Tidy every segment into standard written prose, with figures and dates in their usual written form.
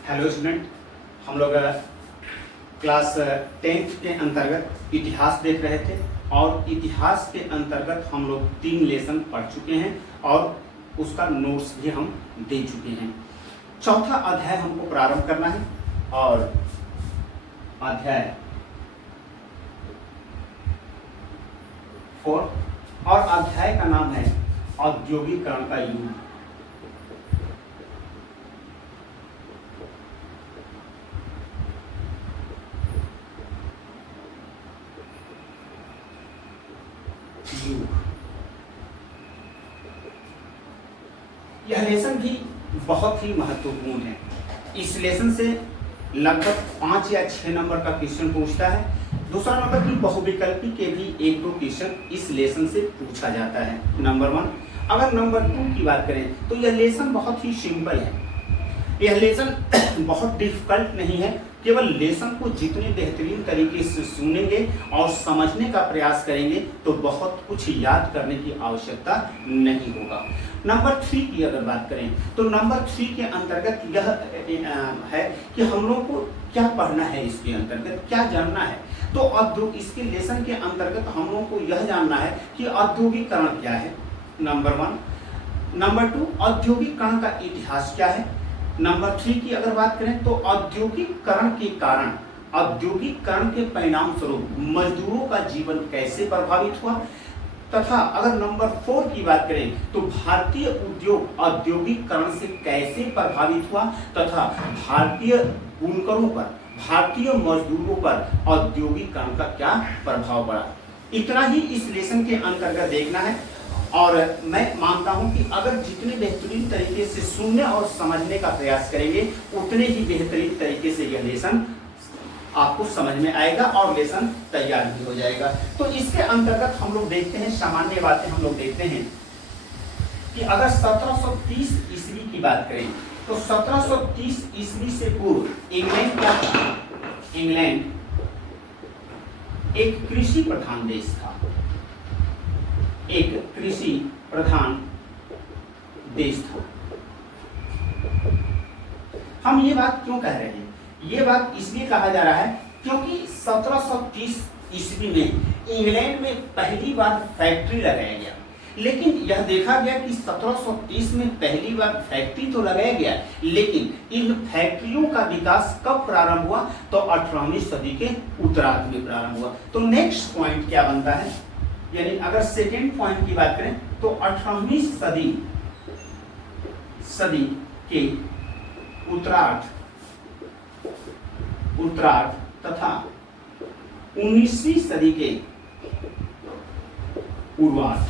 Hello student, हम लोग class 10th के अंतर्गत इतिहास देख रहे थे और इतिहास के अंतर्गत हम लोग 3 लेसन पढ़ चुके हैं और उसका नोट्स भी हम दे चुके हैं। चौथा अध्याय हमको प्रारंभ करना है और अध्याय 4 और अध्याय का नाम है औद्योगिकरण का युग। यह लेसन भी बहुत ही महत्वपूर्ण है। इस लेसन से लगभग 5 या 6 नंबर का क्वेश्चन पूछता है। दूसरा नंबर की बहुविकल्पी के भी 1-2 क्वेश्चन इस लेसन से पूछा जाता है। नंबर 1। अगर नंबर 2 की बात करें तो यह लेसन बहुत ही सिंपल है। यह लेसन बहुत डिफिकल्ट नहीं है। केवल लेसन को जितने बेहतरीन तरीके से सुनेंगे और समझने का प्रयास करेंगे तो बहुत कुछ याद करने की आवश्यकता नहीं होगा। नंबर 3 की अगर बात करें तो नंबर 3 के अंतर्गत यह है कि हम लोगों को क्या पढ़ना है, इसके अंतर्गत क्या जानना है। तो इसके लेसन के अंतर्गत हम लोगों को यह जानना है कि औद्योगिकरण क्या है, नंबर 1। नंबर 2, औद्योगिकरण का इतिहास क्या है। नंबर 3 की अगर बात करें तो औद्योगिकरण के कारण, औद्योगिकरण के परिणाम स्वरूप मजदूरों का जीवन कैसे प्रभावित हुआ, तथा अगर नंबर 4 की बात करें तो भारतीय उद्योग औद्योगिकरण से कैसे प्रभावित हुआ तथा भारतीय बुनकरों पर, भारतीय मजदूरों पर औद्योगिकरण का क्या प्रभाव पड़ा। इतना ही इस लेसन के अंतर्गत देखना है और मैं मानता हूं कि अगर जितने बेहतरीन तरीके से सुनने और समझने का प्रयास करेंगे उतने ही बेहतरीन तरीके से यह लेसन आपको समझ में आएगा और लेसन तैयार भी हो जाएगा। तो इसके अंतर्गत हम लोग देखते हैं, सामान्य बातें हम लोग देखते हैं कि अगर 1730 ईस्वी की बात करें तो 1730 ईस्वी से पूर्व इंग्लैंड क्या था। इंग्लैंड एक कृषि प्रधान देश था, एक कृषि प्रधान देश था। हम ये बात क्यों कह रहे हैं? ये बात इसलिए कहा जा रहा है क्योंकि 1730 ईस्वी में इंग्लैंड में पहली बार फैक्ट्री लगाया गया। लेकिन यह देखा गया कि 1730 में पहली बार फैक्ट्री तो लगाया गया, लेकिन इन फैक्ट्रियों का विकास कब प्रारंभ हुआ? तो 18वीं सदी के उत्तरार्ध में प्रारंभ हुआ। तो नेक्स्ट पॉइंट क्या बनता है, यानी अगर सेकेंड पॉइंट की बात करें तो 18वीं सदी के उत्तरार्ध तथा 19वीं सदी के पूर्वार्ध,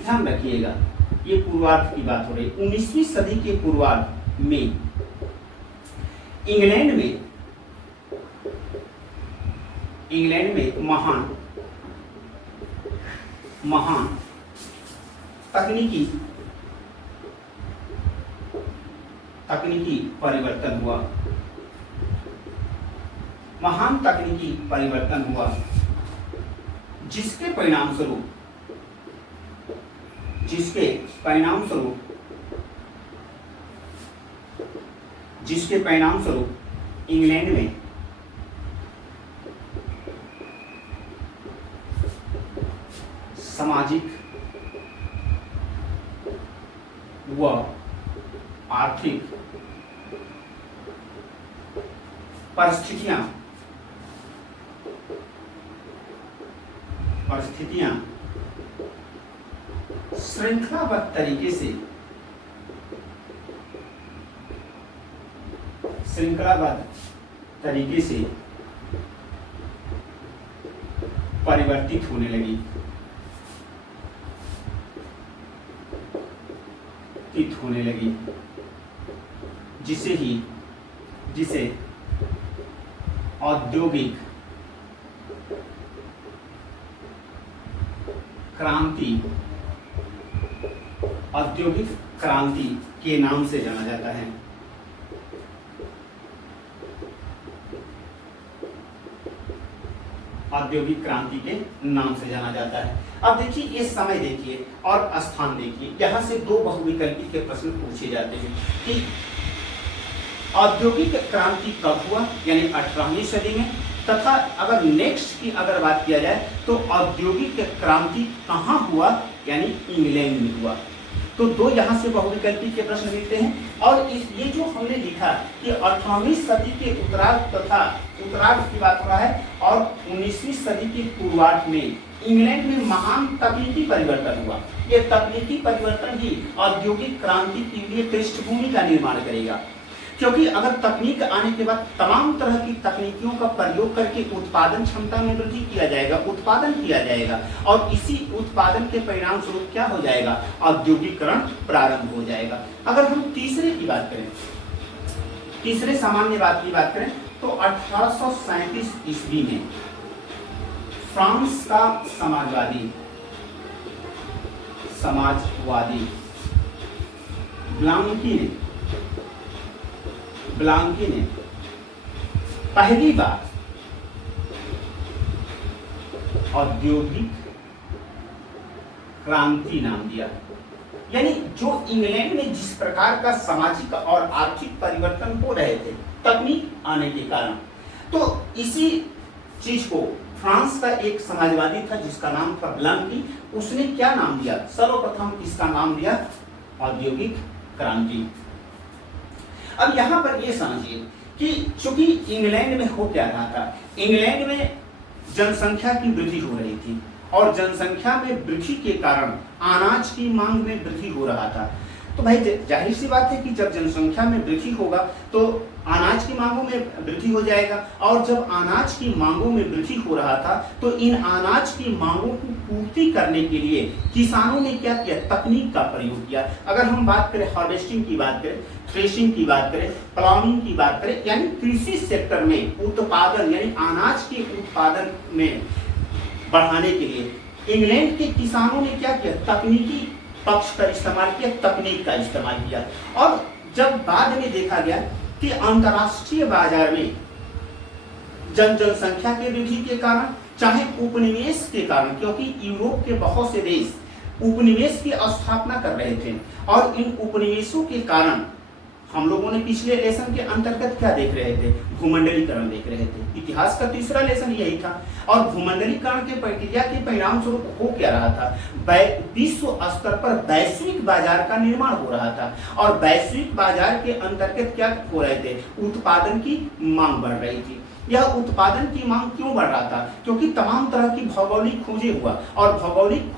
ध्यान रखिएगा ये पूर्वार्ध की बात हो रही है। 19वीं सदी के पूर्वार्ध में इंग्लैंड में महान तकनीकी परिवर्तन हुआ। महान तकनीकी परिवर्तन हुआ जिसके परिणाम स्वरूप इंग्लैंड में सामाजिक व आर्थिक परिस्थितियां श्रृंखलाबद्ध तरीके से परिवर्तित होने लगी, जिसे औद्योगिक क्रांति के नाम से जाना जाता है। औद्योगिक क्रांति के नाम से जाना जाता है। अब देखिए ये समय देखिए और स्थान देखिए, यहाँ से दो बहुविकल्पी के प्रश्न पूछे जाते हैं कि औद्योगिक क्रांति कब हुआ, यानी 18वीं सदी में, तथा अगर नेक्स्ट की अगर बात किया जाए तो औद्योगिक क्रांति कहाँ हुआ, यानी इंग्लैंड में हुआ। तो दो यहाँ से बहुविकल्पी के प्रश्न मिलते हैं। और ये जो हमने लिखा कि 18वीं सदी के उत्तरार्ध तथा उत्तरार्ध की बात हो रहा है और 19वीं सदी के पूर्वार्ध में इंग्लैंड में महान तकनीकी परिवर्तन हुआ। ये तकनीकी परिवर्तन ही औद्योगिक क्रांति के लिए पृष्ठभूमि का निर्माण करेगा, क्योंकि अगर तकनीक आने के बाद तमाम तरह की तकनीकियों का प्रयोग करके उत्पादन क्षमता में वृद्धि किया जाएगा, उत्पादन किया जाएगा, और इसी उत्पादन के परिणाम स्वरूप क्या हो जाएगा, औद्योगिकरण प्रारंभ हो जाएगा। अगर हम तीसरे की बात करें, तीसरे सामान्य बात की बात करें तो 1837 ईस्वी में फ्रांस का समाजवादी ब्लांकी ने पहली बार औद्योगिक क्रांति नाम दिया। यानी जो इंग्लैंड में जिस प्रकार का सामाजिक और आर्थिक परिवर्तन हो रहे थे तकनीक आने के कारण, तो इसी चीज को फ्रांस का एक समाजवादी था जिसका नाम था ब्लांकी, उसने क्या नाम दिया, सर्वप्रथम इसका नाम दिया औद्योगिक क्रांति। अब यहां पर ये समझिए कि चूंकि इंग्लैंड में हो क्या रहा था, इंग्लैंड में जनसंख्या की वृद्धि हो रही थी और जनसंख्या में वृद्धि के कारण अनाज की मांग में वृद्धि हो रहा था। तो भाई जाहिर सी बात है कि जब जनसंख्या में वृद्धि होगा तो अनाज की मांगों में वृद्धि हो जाएगा, और जब अनाज की मांगों में वृद्धि हो रहा था तो इन अनाज की मांगों को पूर्ति करने के लिए किसानों ने क्या किया, तकनीक का प्रयोग किया। अगर हम बात करें हार्वेस्टिंग की बात करें, थ्रेशिंग की बात करें, प्लाविंग की बात करें, यानी कृषि सेक्टर में उत्पादन यानी अनाज के उत्पादन में बढ़ाने के लिए इंग्लैंड के किसानों ने क्या किया, तकनीकी पक्ष का इस्तेमाल किया, तकनीक का इस्तेमाल किया। और जब बाद में देखा गया कि अंतर्राष्ट्रीय बाजार में जनसंख्या के वृद्धि के कारण, चाहे उपनिवेश के कारण, क्योंकि यूरोप के बहुत से देश उपनिवेश की स्थापना कर रहे थे, और इन उपनिवेशों के कारण हम लोगों ने पिछले लेसन के अंतर्गत क्या देख रहे थे, भूमंडलीकरण देख रहे थे। इतिहास का तीसरा लेसन यही था। और भूमंडलीकरण के प्रक्रिया के परिणाम स्वरूप हो क्या रहा था, विश्व स्तर पर वैश्विक बाजार का निर्माण हो रहा था, और वैश्विक बाजार के अंतर्गत क्या हो रहे थे, उत्पादन की मांग बढ़ रही थी। यह उत्पादन की मांग क्यों बढ़ रहा था, क्योंकि तमाम तरह की भौगोलिक खोजें हुआ, और भौगोलिक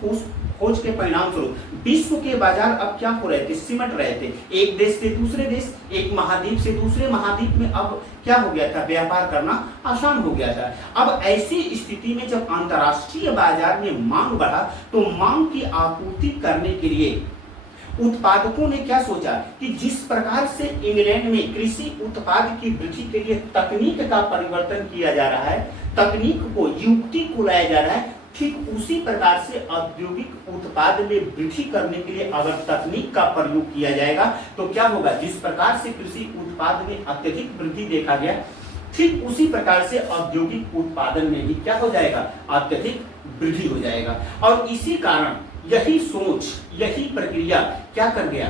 खोज के परिणाम स्वरूप विश्व के बाजार अब क्या हो रहे थे, सिमट रहे थे। एक देश से दूसरे देश, एक महाद्वीप से दूसरे महाद्वीप में अब क्या हो गया था, व्यापार करना आसान हो गया था। अब ऐसी स्थिति में जब अंतर्राष्ट्रीय बाजार में मांग बढ़ा तो मांग की आपूर्ति करने के लिए उत्पादकों ने क्या सोचा कि जिस प्रकार से इंग्लैंड में कृषि उत्पाद की वृद्धि के लिए तकनीक का परिवर्तन किया जा रहा है, तकनीक को, युक्ति को लाया जा रहा है, ठीक उसी प्रकार से औद्योगिक उत्पाद में वृद्धि करने के लिए अगर तकनीक का प्रयोग किया जाएगा तो क्या होगा, जिस प्रकार से कृषि उत्पाद में अत्यधिक वृद्धि देखा गया, ठीक उसी प्रकार से औद्योगिक उत्पादन में भी क्या हो जाएगा, अत्यधिक वृद्धि हो जाएगा। और इसी कारण यही सोच, यही प्रक्रिया क्या कर गया,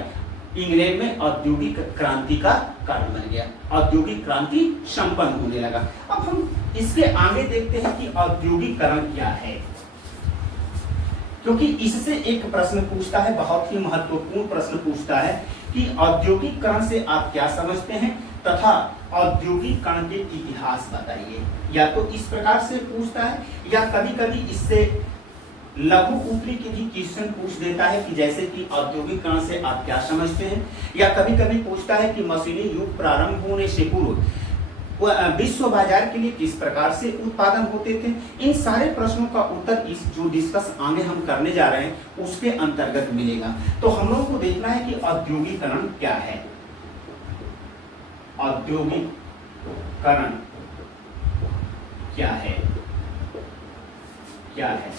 इंग्लैंड में औद्योगिक क्रांति का कारण बन गया, औद्योगिक क्रांति संपन्न होने लगा। अब हम इसके आगे देखते हैं कि औद्योगिकरण क्या है, क्योंकि इससे एक प्रश्न पूछता है, बहुत ही महत्वपूर्ण प्रश्न पूछता है कि औद्योगिकरण से आप क्या समझते हैं तथा औद्योगिकरण के इतिहास बताइए। या तो इस प्रकार से पूछता है, या कभी कभी इससे लघु उत्तरी के भी क्वेश्चन पूछ देता है कि जैसे कि औद्योगिकरण से आप क्या समझते हैं, या कभी कभी पूछता है कि मशीनी युग प्रारंभ होने से पूर्व विश्व बाजार के लिए किस प्रकार से उत्पादन होते थे। इन सारे प्रश्नों का उत्तर इस जो डिस्कस आगे हम करने जा रहे हैं उसके अंतर्गत मिलेगा। तो हम लोगों को देखना है कि औद्योगिकरण क्या है। औद्योगिकरण क्या है, क्या है?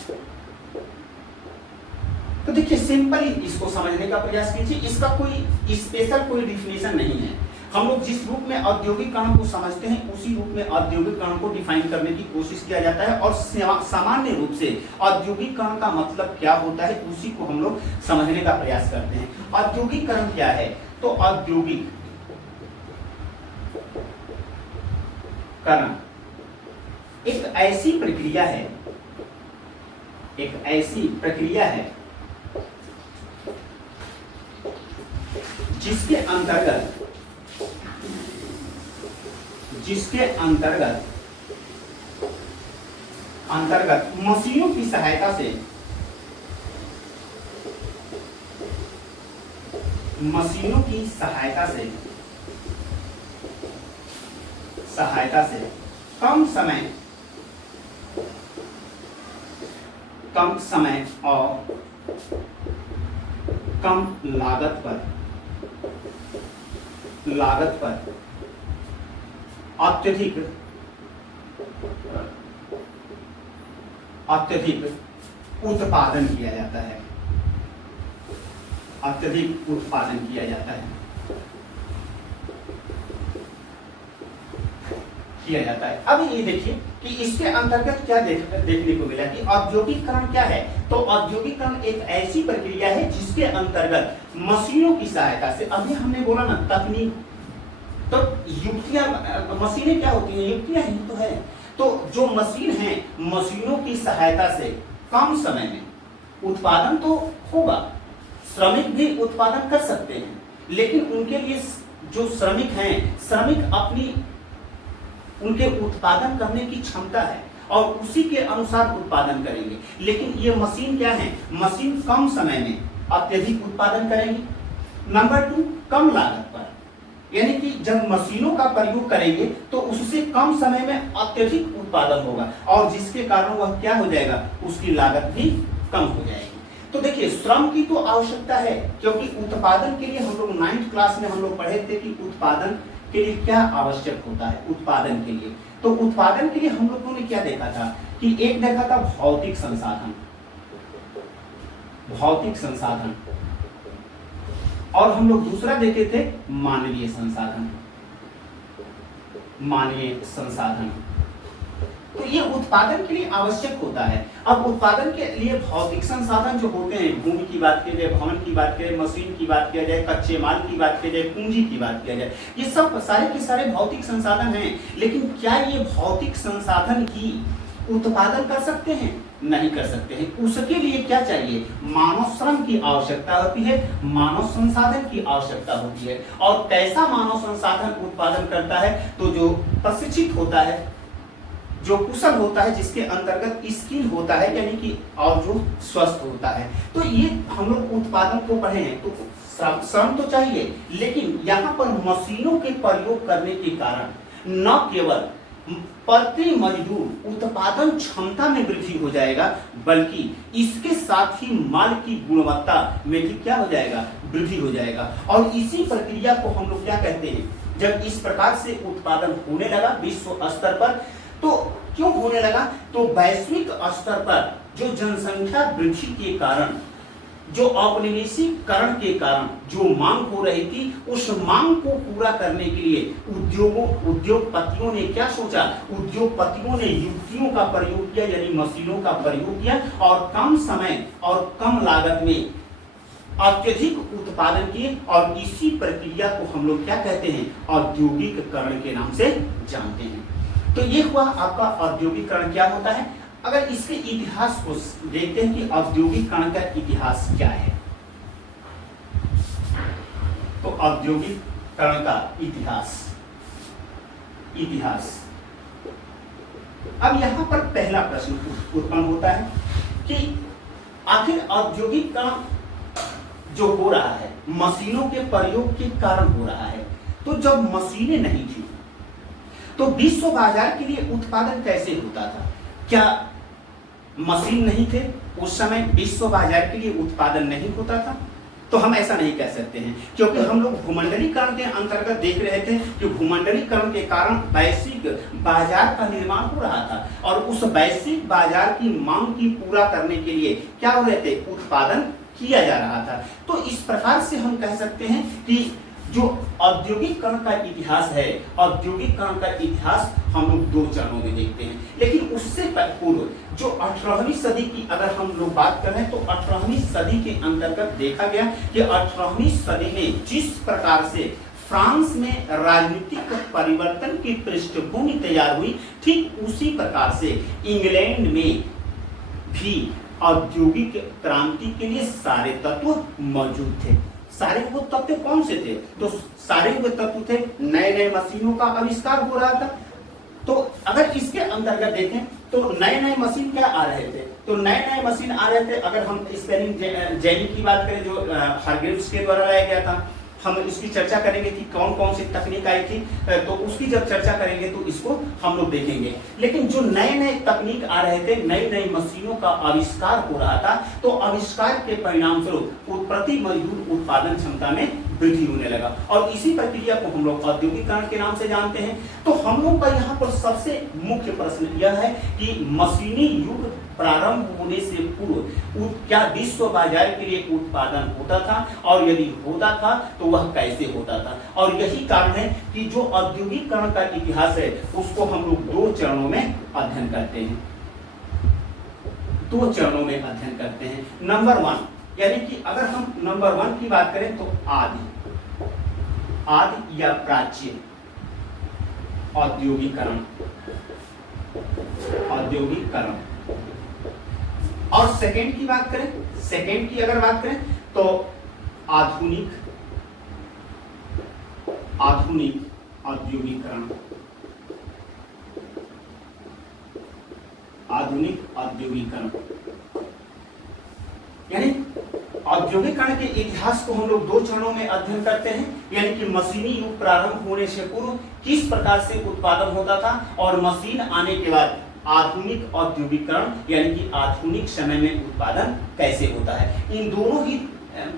तो देखिए सिंपल इसको समझने का प्रयास कीजिए, इसका कोई स्पेशल कोई डिफिनेशन नहीं है। हम लोग जिस रूप में औद्योगिकरण को समझते हैं उसी रूप में औद्योगिकरण को डिफाइन करने की कोशिश किया जाता है, और सामान्य रूप से औद्योगिकरण का मतलब क्या होता है उसी को हम लोग समझने का प्रयास करते हैं। औद्योगिकरण क्या है, तो औद्योगिक करण एक ऐसी प्रक्रिया है, एक ऐसी प्रक्रिया है जिसके अंतर्गत मशीनों की सहायता से कम समय और कम लागत पर अत्यधिक उत्पादन किया जाता है, अब ये देखिए कि इसके अंतर्गत क्या देखने को मिला कि औद्योगिकरण क्या है। तो औद्योगिकरण एक ऐसी प्रक्रिया है जिसके अंतर्गत मशीनों की सहायता से, अभी हमने बोला ना तकनीक, तो युक्तियां, मशीनें क्या होती हैं, युक्तियां ही तो है। तो जो मशीन है, मशीनों की सहायता से कम समय में उत्पादन तो होगा, श्रमिक भी उत्पादन कर सकते हैं, लेकिन उनके लिए जो श्रमिक हैं, श्रमिक अपनी उनके उत्पादन करने की क्षमता है और उसी के अनुसार उत्पादन करेंगे। लेकिन ये मशीन क्या है, मशीन कम समय में अत्यधिक उत्पादन करेंगी। नंबर 2, कम लागत पर, यानी कि जब मशीनों का प्रयोग करेंगे तो उससे कम समय में अत्यधिक उत्पादन होगा और जिसके कारण वह क्या हो जाएगा, उसकी लागत भी कम हो जाएगी। तो देखिए श्रम की तो आवश्यकता है, क्योंकि उत्पादन के लिए हम लोग 9th क्लास में हम लोग पढ़े थे कि उत्पादन के लिए क्या आवश्यक होता है। उत्पादन के लिए, तो उत्पादन के लिए हम लोगों ने क्या देखा था कि एक देखा था भौतिक संसाधन और हम लोग दूसरा देखे थे मानवीय संसाधन। तो ये उत्पादन के लिए आवश्यक होता है। अब उत्पादन के लिए भौतिक संसाधन जो होते हैं, भूमि की बात किया जाए, भवन की बात किया जाए, मशीन की बात किया जाए, कच्चे माल की बात किया जाए, पूंजी की बात किया जाए, ये सब सारे के सारे भौतिक संसाधन हैं। लेकिन क्या ये भौतिक संसाधन की उत्पादन कर सकते हैं? नहीं कर सकते हैं। उसके लिए क्या चाहिए, मानव श्रम की आवश्यकता होती है, मानव संसाधन की आवश्यकता होती है। और कैसा मानव संसाधन उत्पादन करता है, तो जो प्रशिक्षित होता है, जो कुशल होता है, जिसके अंतर्गत स्किल होता है, यानी कि और जो स्वस्थ होता है। तो ये हम लोग उत्पादन को पढ़े हैं। तो श्रम तो चाहिए, लेकिन यहाँ पर मशीनों के प्रयोग करने के कारण न केवल प्रति मजदूर उत्पादन क्षमता में वृद्धि हो जाएगा, बल्कि इसके साथ ही माल की गुणवत्ता में भी क्या हो जाएगा, वृद्धि हो जाएगा। और इसी प्रक्रिया को हम लोग क्या कहते हैं, जब इस प्रकार से उत्पादन होने लगा विश्व स्तर पर, तो क्यों होने लगा, तो वैश्विक स्तर पर जो जनसंख्या वृद्धि के कारण, जो औपनिवेशीकरण के कारण जो मांग हो रही थी, उस मांग को पूरा करने के लिए उद्योगपतियों ने क्या सोचा, उद्योगपतियों ने युक्तियों का प्रयोग किया, यानी मशीनों का प्रयोग किया और कम समय और कम लागत में अत्यधिक उत्पादन किए। और इसी प्रक्रिया को हम लोग क्या कहते हैं, औद्योगिकरण के नाम से जानते हैं। तो ये हुआ आपका औद्योगिकरण क्या होता है। अगर इसके इतिहास को देखते हैं कि औद्योगिकरण का इतिहास क्या है, तो औद्योगिकरण का इतिहास अब यहां पर पहला प्रश्न उत्पन्न होता है कि आखिर औद्योगिकरण जो हो रहा है मशीनों के प्रयोग के कारण हो रहा है। तो जब मशीनें नहीं थी तो विश्व बाजार के लिए उत्पादन कैसे होता था? क्या मशीन नहीं थे उस समय, विश्व बाजार के लिए उत्पादन नहीं होता था? तो हम ऐसा नहीं कह सकते हैं, क्योंकि हम लोग भूमंडलीकरण के अंतर्गत देख रहे थे कि भूमंडलीकरण के कारण वैश्विक बाजार का निर्माण हो रहा था और उस वैश्विक बाजार की मांग की पूरा करने के लिए क्या हो रहे थे, उत्पादन किया जा रहा था। तो इस प्रकार से हम कह सकते हैं कि जो औद्योगिकरण का इतिहास है, औद्योगिकरण का इतिहास हम लोग 2 चरणों में देखते हैं। लेकिन उससे पूर्व जो 18वीं सदी की अगर हम लोग बात करें तो 18वीं सदी के अंतर्गत देखा गया कि 18वीं सदी में जिस प्रकार से फ्रांस में राजनीतिक परिवर्तन की पृष्ठभूमि तैयार हुई, ठीक उसी प्रकार से इंग्लैंड में भी औद्योगिक क्रांति के लिए सारे तत्व मौजूद थे। सारे वो तत्व कौन से थे? तो सारे वो तत्व थे, नए नए मशीनों का आविष्कार हो रहा था। तो अगर इसके अंतर्गत देखें तो नए नए मशीन क्या आ रहे थे? तो नए नए मशीन आ रहे थे, अगर हम स्पेलिंग जेली की बात करें जो हार्ग्रीव्स के द्वारा लाया गया था, हम इसकी चर्चा करेंगे कि कौन कौन सी तकनीक आई थी, तो उसकी जब चर्चा करेंगे तो इसको हम लोग देखेंगे। लेकिन जो नए नए तकनीक आ रहे थे, नई नई मशीनों का आविष्कार हो रहा था, तो आविष्कार के परिणाम स्वरूप प्रति मजदूर उत्पादन क्षमता में वृद्धि होने लगा और इसी प्रक्रिया को हम लोग औद्योगिकरण के नाम से जानते हैं। तो हम लोग का यहाँ पर सबसे मुख्य प्रश्न यह है कि मशीनी युग प्रारंभ होने से पूर्व क्या विश्व बाजार के लिए उत्पादन होता था, और यदि होता था तो वह कैसे होता था? और यही कारण है कि जो औद्योगिकरण का इतिहास है उसको हम लोग दो चरणों में अध्ययन करते हैं। दो चरणों में अध्ययन करते हैं। नंबर 1, यानी कि अगर हम नंबर 1 की बात करें तो आदि या प्राच्य औद्योगिकरण और सेकंड की बात करें, सेकंड की अगर बात करें तो आधुनिक औद्योगिकरण। यानी औद्योगिकरण के इतिहास को हम लोग दो चरणों में अध्ययन करते हैं, यानी कि मशीनी युग प्रारंभ होने से पूर्व किस प्रकार से उत्पादन होता था और मशीन आने के बाद आधुनिक औद्योगिकरण यानी कि आधुनिक समय में उत्पादन कैसे होता है। इन दोनों ही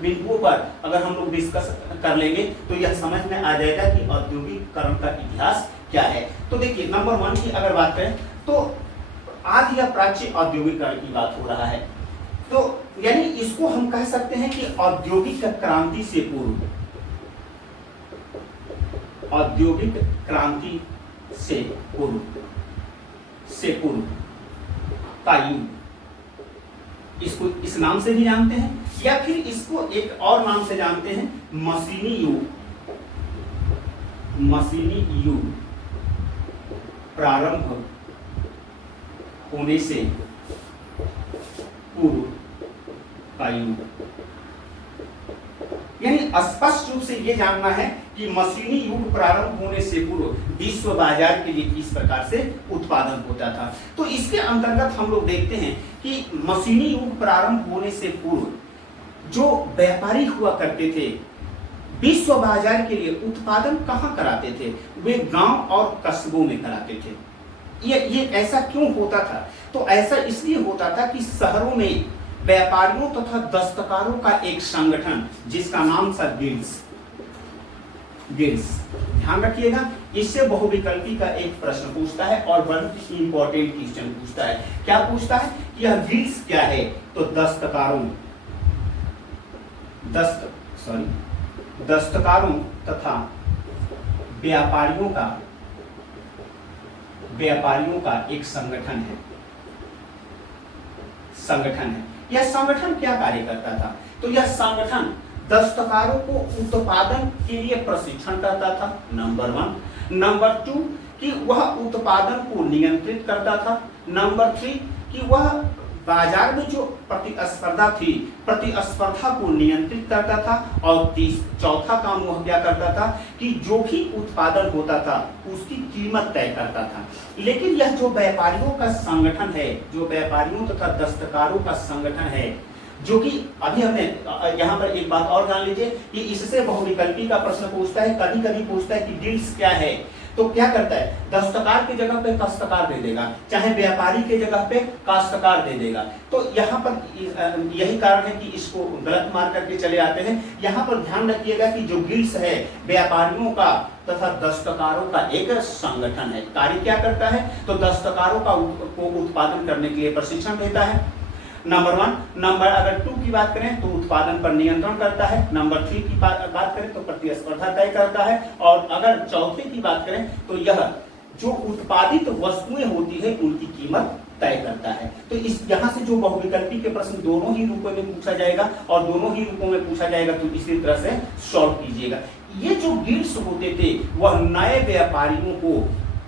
बिंदुओं पर अगर हम लोग डिस्कस कर लेंगे तो यह समझ में आ जाएगा कि औद्योगिकरण का इतिहास क्या है। तो देखिए नंबर 1 की अगर बात करें तो आदि या प्राच्य औद्योगिकरण की बात हो रहा है। तो यानी इसको हम कह सकते हैं कि औद्योगिक क्रांति से पूर्व, औद्योगिक क्रांति से पूर्व का युग, इसको इस नाम से भी जानते हैं या फिर इसको एक और नाम से जानते हैं मशीनी युग प्रारंभ होने से पूर्व का युग। यानी स्पष्ट रूप से यह जानना है कि मशीनी युग प्रारंभ होने से पूर्व विश्व बाजार के लिए किस प्रकार से उत्पादन होता था। तो इसके अंतर्गत हम लोग देखते हैं कि मशीनी युग प्रारंभ होने से पूर्व जो व्यापारी हुआ करते थे विश्व बाजार के लिए उत्पादन कहाँ कराते थे? वे गांव और कस्बों में कराते थे। ये ऐसा क्यों होता था? तो ऐसा इसलिए होता था कि शहरों में व्यापारियों तथा दस्तकारों का एक संगठन जिसका नाम था गिल्ड्स, ध्यान रखिएगा, इससे बहुविकल्पी का एक प्रश्न पूछता है और बहुत ही इंपॉर्टेंट क्वेश्चन पूछता है। क्या पूछता है कि यह गिल्ड्स क्या है? तो दस्तकारों तथा व्यापारियों का एक संगठन है। यह संगठन क्या कार्य करता था? तो यह संगठन दस्तकारों को उत्पादन के लिए प्रशिक्षण करता था, नंबर 1। नंबर 2 कि वह उत्पादन को नियंत्रित करता था। नंबर 3 कि वह बाजार में जो प्रतिस्पर्धा को नियंत्रित करता था। और चौथा काम वह क्या करता था कि जो भी उत्पादन होता था उसकी कीमत तय करता था। लेकिन यह जो व्यापारियों का संगठन है, जो व्यापारियों तथा दस्तकारों का संगठन है, जो कि अभी हमने यहाँ पर एक बात और जान लीजिए कि इससे बहुविकल्पी का प्रश्न पूछता है, कभी कभी पूछता है कि गिल्ड्स क्या है। तो क्या करता है? दस्तकार की जगह पे काश्तकार दे देगा, चाहे व्यापारी के जगह पे काश्तकार दे देगा। तो यहाँ पर यही कारण है कि इसको गलत मार करके चले आते हैं। यहाँ पर ध्यान रखिएगा कि जो गिल्ड्स है व्यापारियों का तथा दस्तकारों का एक संगठन है। कार्य क्या करता है? तो दस्तकारों को उत्पादन करने के लिए प्रशिक्षण देता है, नंबर 1। नंबर अगर 2 की बात करें तो उत्पादन पर नियंत्रण करता है। नंबर 3 की बात करें तो प्रतिस्पर्धा तय करता है। और अगर चौथे की बात करें तो यह जो उत्पादित वस्तुएं होती है उनकी कीमत तय करता है। तो इस यहाँ से जो बहुविकल्पी के प्रश्न दोनों ही रूपों में पूछा जाएगा और दोनों ही रूपों में पूछा जाएगा, तो इसी तरह से सॉल्व कीजिएगा। ये जो गिल्ड्स होते थे वह नए व्यापारियों को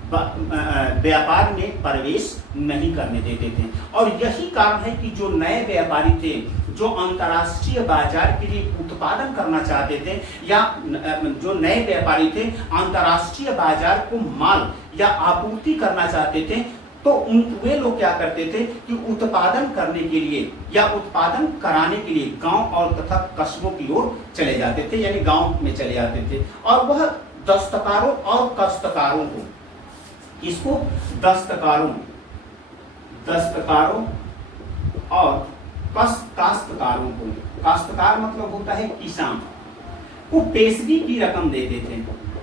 व्यापार में प्रवेश नहीं करने देते थे, और यही कारण है कि जो नए व्यापारी थे, जो अंतर्राष्ट्रीय बाजार के लिए उत्पादन करना चाहते थे, या जो नए व्यापारी थे अंतर्राष्ट्रीय बाजार को माल या आपूर्ति करना चाहते थे, तो वे लोग क्या करते थे कि उत्पादन करने के लिए या उत्पादन कराने के लिए गांव और तथा कस्बों की ओर चले जाते थे, यानी गांव में चले जाते थे। और वह दस्तकारों और काश्तकारों को, इसको दस्तकारों और काश्तकारों को, काश्तकार मतलब होता है किसान, को पेशगी की रकम देते थे।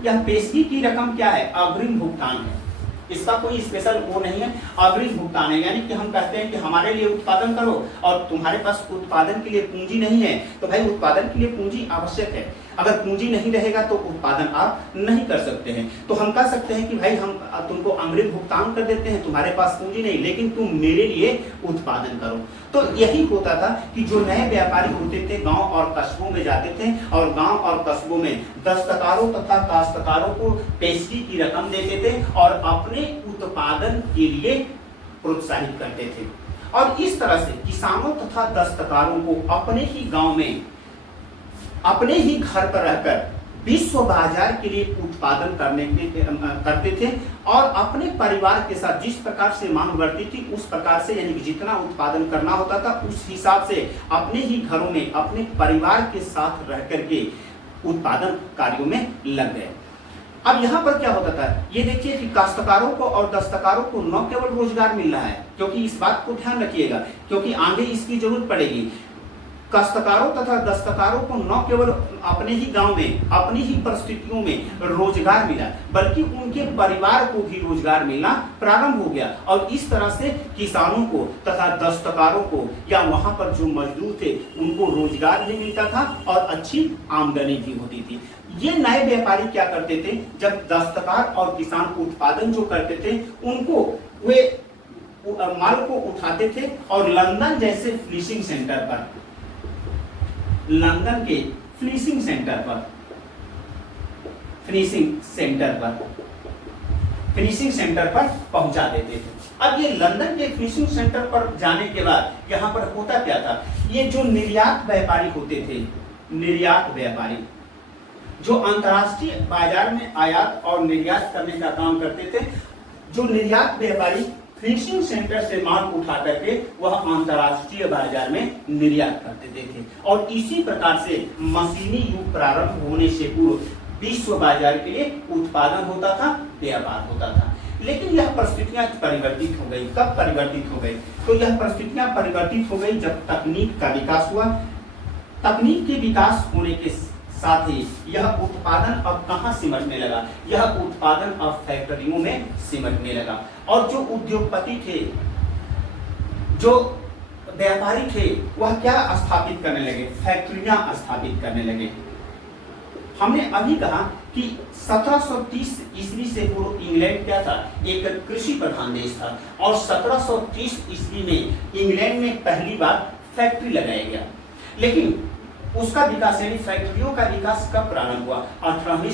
यह पेशगी की रकम क्या है? अग्रिम भुगतान है, इसका कोई स्पेशल वो नहीं है, अग्रिम भुगतान है। यानी कि हम कहते हैं कि हमारे लिए उत्पादन करो और तुम्हारे पास उत्पादन के लिए पूंजी नहीं है, तो भाई उत्पादन के लिए पूंजी आवश्यक है। अगर पूंजी नहीं रहेगा तो उत्पादन आप नहीं कर सकते हैं। तो हम कह सकते हैं कि भाई हम तुमको अग्रिम भुगतान कर देते हैं, तुम्हारे पास पूंजी नहीं, लेकिन तुम मेरे लिए उत्पादन करो। तो यही होता था कि जो नए व्यापारी होते थे गांव और कस्बों में जाते थे और गांव और कस्बों में दस्तकारों तथा काश्तकारों को पेशगी की रकम देते थे और अपने उत्पादन के लिए प्रोत्साहित करते थे। और इस तरह से किसानों तथा दस्तकारों को अपने ही गांव में, अपने ही घर पर रहकर विश्व बाजार के लिए उत्पादन करते थे और अपने परिवार के साथ जिस प्रकार से मांग बढ़ती थी उस प्रकार से, यानी कि जितना उत्पादन करना होता था उस हिसाब से अपने ही घरों में अपने परिवार के साथ रह करके उत्पादन कार्यों में लग गए। अब यहाँ पर क्या होता था, ये देखिए कि काश्तकारों को और दस्तकारों को न केवल रोजगार मिल रहा है, क्योंकि इस बात को ध्यान रखिएगा क्योंकि आगे इसकी जरूरत पड़ेगी। काश्तकारों तथा दस्तकारों को न केवल अपने ही गांव में, अपनी ही परिस्थितियों में रोजगार मिला, बल्कि उनके परिवार को भी रोजगार मिलना प्रारंभ हो गया। और इस तरह से किसानों को तथा दस्तकारों को या वहां पर जो मजदूर थे उनको रोजगार भी मिलता था और अच्छी आमदनी भी होती थी। ये नए व्यापारी क्या करते थे, जब दस्तकार और किसान उत्पादन जो करते थे उनको वे माल को उठाते थे और लंदन जैसे फिनिशिंग सेंटर पर, लंदन के फिनिशिंग सेंटर पर पहुंचा देते थे। अब ये लंदन के फिनिशिंग सेंटर पर जाने के बाद यहाँ पर होता क्या था, ये जो निर्यात व्यापारी होते थे, निर्यात व्यापारी जो अंतर्राष्ट्रीय बाजार में आयात और निर्यात करने का काम करते थे, जो निर्यात व्यापारी फिनिशिंग सेंटर से माल उठा करके वह अंतर्राष्ट्रीय बाजार में निर्यात करते थे। और इसी प्रकार से मशीनी युग प्रारंभ होने से पूर्व विश्व बाजार के लिए उत्पादन होता था, व्यापार होता था। लेकिन यह परिस्थितियां परिवर्तित हो गई। कब परिवर्तित हो गई? तो यह परिस्थितियां परिवर्तित हो गई जब तकनीक का विकास हुआ। तकनीक के विकास होने के साथ ही यह उत्पादन अब कहां सिमटने लगा? यह उत्पादन अब फैक्ट्रियों में सिमटने लगा। और जो उद्योगपति थे, जो व्यापारी थे, वह क्या स्थापित करने लगे? फैक्ट्रियां स्थापित करने लगे। हमने अभी कहा कि 1730 ईस्वी से पूर्व इंग्लैंड क्या था? एक कृषि प्रधान देश था और 1730 ईस्वी में इंग्लैंड में पहली बार फैक्ट्री लगाया गया। लेकिन उसका विकास, यानी फैक्ट्रियों का विकास कब प्रारंभ हुआ? 18वीं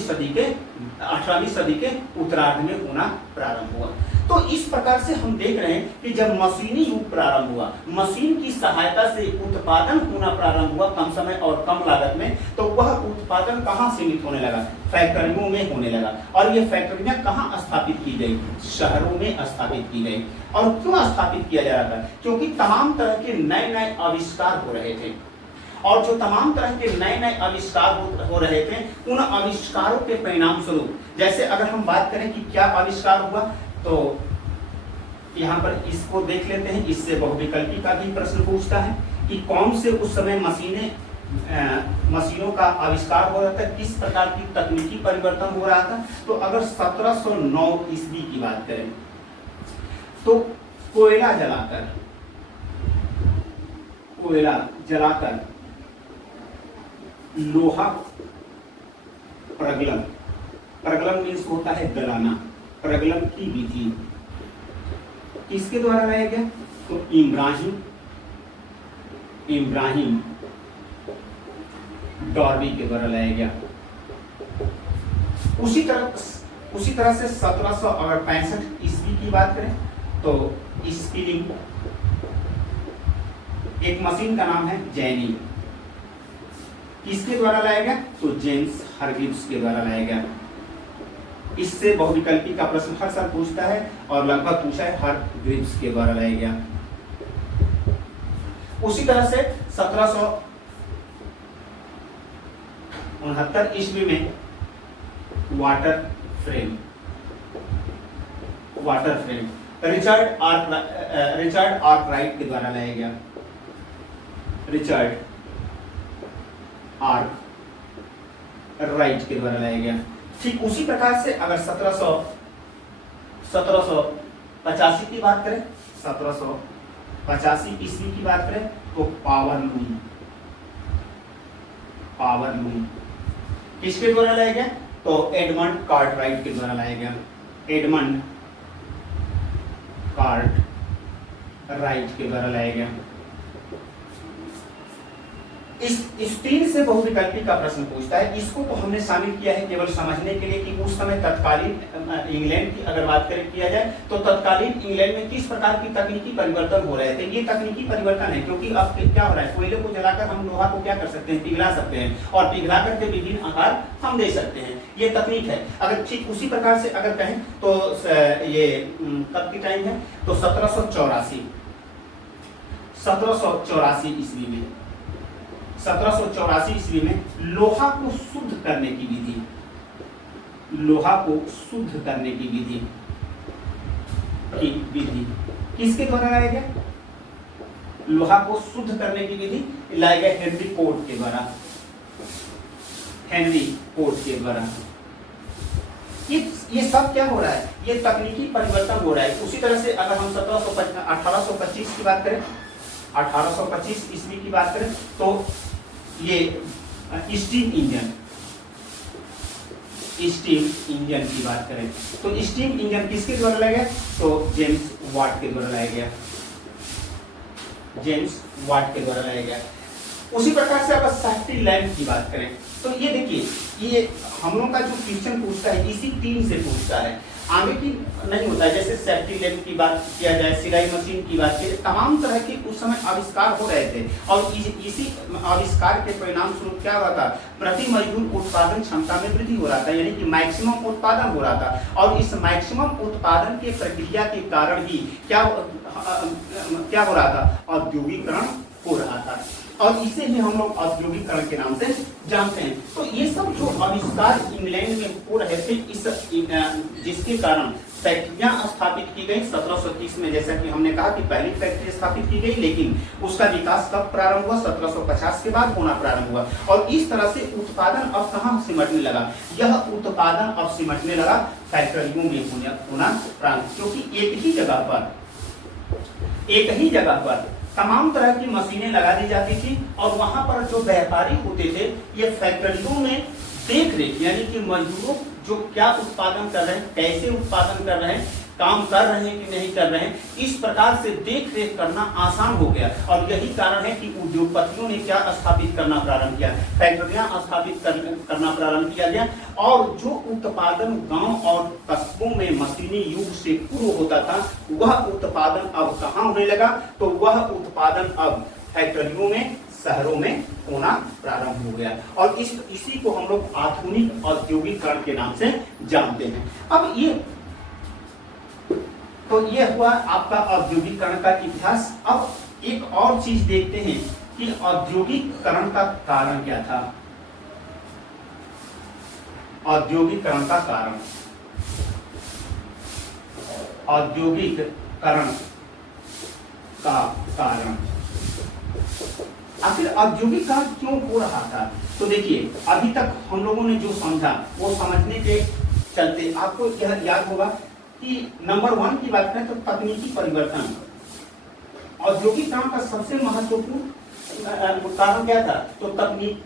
सदी के उत्तरार्ध में होना प्रारंभ हुआ। तो इस प्रकार से हम देख रहे हैं कि जब मशीनी युग प्रारंभ हुआ, मशीन की सहायता से उत्पादन होना प्रारंभ हुआ कम समय और कम लागत में, तो वह उत्पादन कहाँ सीमित होने लगा? फैक्ट्रियों में होने लगा। और ये फैक्ट्रियां कहाँ स्थापित की गई? शहरों में स्थापित की गई। और क्यों स्थापित किया जा रहा था? क्योंकि तमाम तरह के नए नए आविष्कार हो रहे थे, और जो तमाम तरह के नए नए आविष्कार हो रहे थे, उन आविष्कारों के परिणाम स्वरूप, जैसे अगर हम बात करें कि क्या आविष्कार हुआ, तो यहाँ पर इसको देख लेते हैं। इससे बहुविकल्पी का भी प्रश्न पूछता है कि कौन से उस समय मशीनों का आविष्कार हो रहा था, किस प्रकार की तकनीकी परिवर्तन हो रहा था। तो अगर 1709 ईस्वी की बात करें तो कोयला जलाकर लोहा प्रगलन मीन्स होता है गलाना, प्रगलन की विधि किसके द्वारा लाया गया? तो इब्राहिम डॉर्बी के द्वारा लाया गया। उसी तरह से 1765 ईस्वी की बात करें तो स्पिनिंग एक मशीन का नाम है जैनी, किसके द्वारा लाया गया? तो जेम्स हरग्रीव्स के द्वारा लाया गया। इससे बहुविकल्पी का प्रश्न हर साल पूछता है और लगभग पूछा है, हरग्रीव्स के द्वारा लाया गया। उसी तरह से 1769 ईस्वी में वाटर फ्रेम रिचर्ड आर्कराइट के द्वारा लाया गया। रिचर्ड आर्कराइट के द्वारा लाया गया। ठीक उसी प्रकार से अगर 1785 की बात करें, 1785 ईस्वी की बात करें तो पावर लूम किसके द्वारा लाया गया? तो एडमंड कार्टराइट के द्वारा लाया गया। एडमंड कार्टराइट के द्वारा लाया गया। इस तीन से बहुविकल्पी का प्रश्न पूछता है। इसको तो हमने शामिल किया है केवल समझने के लिए कि उस समय तत्कालीन इंग्लैंड की अगर बात करें किया जाए तो तत्कालीन इंग्लैंड में किस प्रकार की तकनीकी परिवर्तन हो रहे थे। ये तकनीकी परिवर्तन है क्योंकि अब क्या हो रहा है, कोयले को जलाकर हम लोहा को क्या कर सकते हैं, पिघला सकते हैं और पिघला करके विभिन्न आकार हम दे सकते हैं। ये तकनीक है। अगर ठीक उसी प्रकार से अगर कहें तो ये कब की टाइम है? तो 1784 ईस्वी में 1784 ईस्वी में लोहा को शुद्ध करने की विधि किसके द्वारा लाया गया? लोहा को शुद्ध करने की विधि लाया गया हेनरी पोर्ट के द्वारा। ये सब क्या हो रहा है? ये तकनीकी परिवर्तन हो रहा है। उसी तरह से अगर हम 1825 की बात करें, 1825 ईस्वी की बात करें तो ये स्टीम इंजन की बात करें तो स्टीम इंजन किसके द्वारा लाया गया? तो जेम्स वाट के द्वारा लाया गया। उसी प्रकार से अगर सेफ्टी लैंप की बात करें तो ये देखिए, ये हम लोग का जो क्वेश्चन पूछता है इसी तीन से पूछता है, आगे की नहीं होता है। जैसे सेफ्टी लैंप की बात किया जाए, सिलाई मशीन की बात की, तमाम तरह के उस समय आविष्कार हो रहे थे और इसी आविष्कार के परिणाम स्वरूप क्या हुआ था? प्रति मजदूर उत्पादन क्षमता में वृद्धि हो रहा था, यानी कि मैक्सिमम उत्पादन हो रहा था। और इस मैक्सिमम उत्पादन के प्रक्रिया के कारण ही क्या हो रहा था? औद्योगिकरण हो रहा था और इसे ही हम लोग औद्योगिकरण के नाम से जानते हैं। तो ये सब जो आविष्कार इंग्लैंड में हो रहे थे, जिसके कारण फैक्ट्रियां स्थापित की गई 1730 में। जैसा कि हमने कहा कि पहली फैक्ट्री स्थापित की गई, लेकिन उसका विकास कब प्रारंभ हुआ? 1750 के बाद होना प्रारंभ हुआ। और इस तरह से उत्पादन अब कहाँ सिमटने लगा? यह उत्पादन अब सिमटने लगा फैक्ट्रियों में होना प्रारंभ, क्योंकि एक ही जगह पर तमाम तरह की मशीनें लगा दी जाती थी और वहां पर जो व्यापारी होते थे ये फैक्ट्रियों में देख रेख, यानी कि मजदूरों जो क्या उत्पादन कर रहे हैं, कैसे उत्पादन कर रहे हैं, काम कर रहे हैं कि नहीं कर रहे हैं, इस प्रकार से देख रेख करना आसान हो गया। और यही कारण है कि उद्योगपतियों ने क्या स्थापित करना प्रारंभ किया? फैक्ट्रियां स्थापित करना प्रारंभ किया गया। और जो उत्पादन गांव और कस्बों में मशीनी युग से पूर्व होता था, वह उत्पादन अब कहाँ होने लगा? तो वह उत्पादन अब फैक्ट्रियों में, शहरों में होना प्रारंभ हो गया। और इसी को हम लोग आधुनिक औद्योगिकरण के नाम से जानते हैं। अब ये हुआ आपका औद्योगिकरण का इतिहास। अब एक और चीज देखते हैं कि औद्योगिकरण का कारण क्या था। औद्योगिकरण का कारण आखिर औद्योगिकरण क्यों हो रहा था? तो देखिए, अभी तक हम लोगों ने जो समझा वो समझने के चलते आपको यह याद होगा कि नंबर 1 की बात करें तो तकनीकी परिवर्तन। औद्योगिकरण का सबसे महत्वपूर्ण कारण क्या था? तो तकनीक,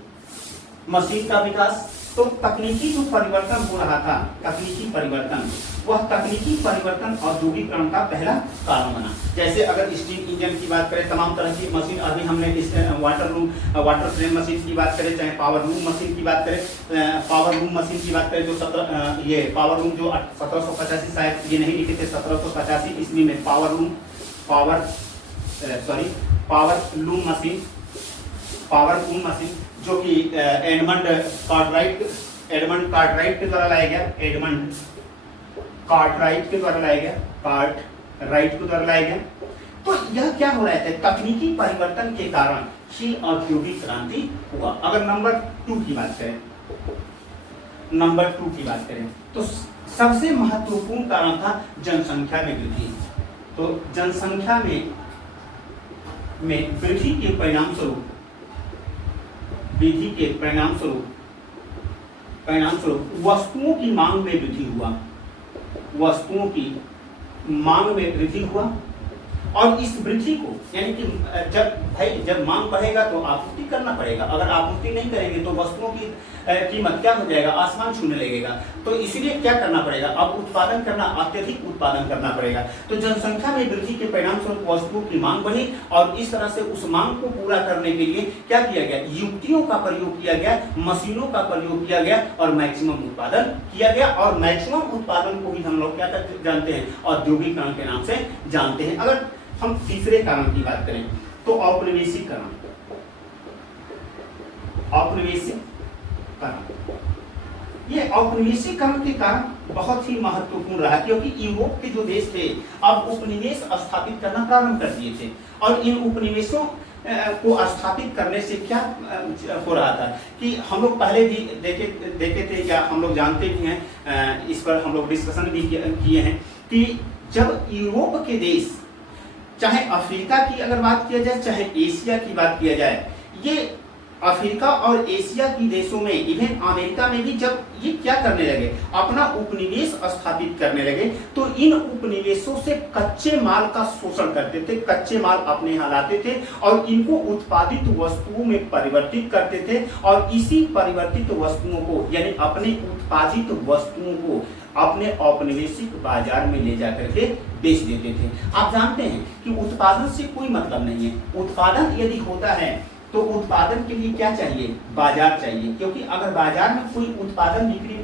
मशीन का विकास, तो तकनीकी जो परिवर्तन हो रहा था, तकनीकी परिवर्तन, वह तकनीकी परिवर्तन औद्योगिकरण का पहला कारण बना। जैसे अगर स्टीम इंजन की बात करें, तमाम तरह की मशीन, अभी हमने वाटर फ्रेम मशीन की बात करें, चाहे पावर लूम मशीन की बात करें, पावर लूम मशीन की बात करें, जो ये पावर लूम जो 1785, शायद ये नहीं लिखे थे, 1785 ईस्वी में पावर लूम मशीन जो कि एडमंड कार्टराइट के द्वारा लाया गया, कार्टराइट के द्वारा लाया गया। तो यह क्या हो रहा है, तकनीकी परिवर्तन के कारण ही औद्योगिक क्रांति हुआ। अगर नंबर 2 की बात करें तो सबसे महत्वपूर्ण कारण था जनसंख्या में वृद्धि। तो जनसंख्या में वृद्धि के परिणाम स्वरूप वस्तुओं की मांग में वृद्धि हुआ। और इस वृद्धि को, यानी कि जब मांग बढ़ेगा तो आपूर्ति करना पड़ेगा, अगर आपूर्ति नहीं करेंगे तो वस्तुओं की कीमत क्या हो जाएगा, आसमान छूने लगेगा। तो इसलिए क्या करना पड़ेगा, अब उत्पादन करना, अत्यधिक उत्पादन करना पड़ेगा। तो जनसंख्या में वृद्धि के परिणाम स्वरूप वस्तुओं की मांग बढ़ी और इस तरह से उस मांग को पूरा करने के लिए क्या किया गया, युक्तियों का प्रयोग किया गया, मशीनों का प्रयोग किया गया और मैक्सिमम उत्पादन किया गया। और मैक्सिमम उत्पादन को भी हम लोग क्या जानते हैं, औद्योगिकरण के नाम से जानते हैं। अगर हम तीसरे कारण की बात करें तो औपनिवेशीकरण। ये औपनिवेशीकरण के कारण बहुत ही महत्वपूर्ण रहा, क्योंकि यूरोप के जो देश थे अब उपनिवेश स्थापित करना प्रारंभ कर दिए थे। और इन उपनिवेशों को स्थापित करने से क्या हो रहा था कि हम लोग पहले भी देखे थे, या हम लोग जानते भी हैं, इस पर हम लोग डिस्कशन भी किए हैं कि जब यूरोप के देश, चाहे अफ्रीका की अगर बात किया जाए, चाहे एशिया की बात किया जाए, ये अफ्रीका और एशिया की देशों में, इवन अमेरिका में भी जब ये क्या करने लगे, अपना उपनिवेश स्थापित करने लगे, तो इन उपनिवेशों से कच्चे माल का शोषण करते थे, कच्चे माल अपने यहाँ लाते थे और इनको उत्पादित वस्तुओं में परिवर्तित करते थे। और इसी परिवर्तित वस्तुओं को, यानी अपने उत्पादित वस्तुओं को अपने औपनिवेशिक बाजार में ले जाकर के बेच देते थे। आप जानते हैं कि उत्पादन से कोई मतलब नहीं है। उत्पादन यदि होता है तो उत्पादन के लिए क्या चाहिए, बाजार चाहिए। क्योंकि अगर बाजार में कोई उत्पादन बिक्री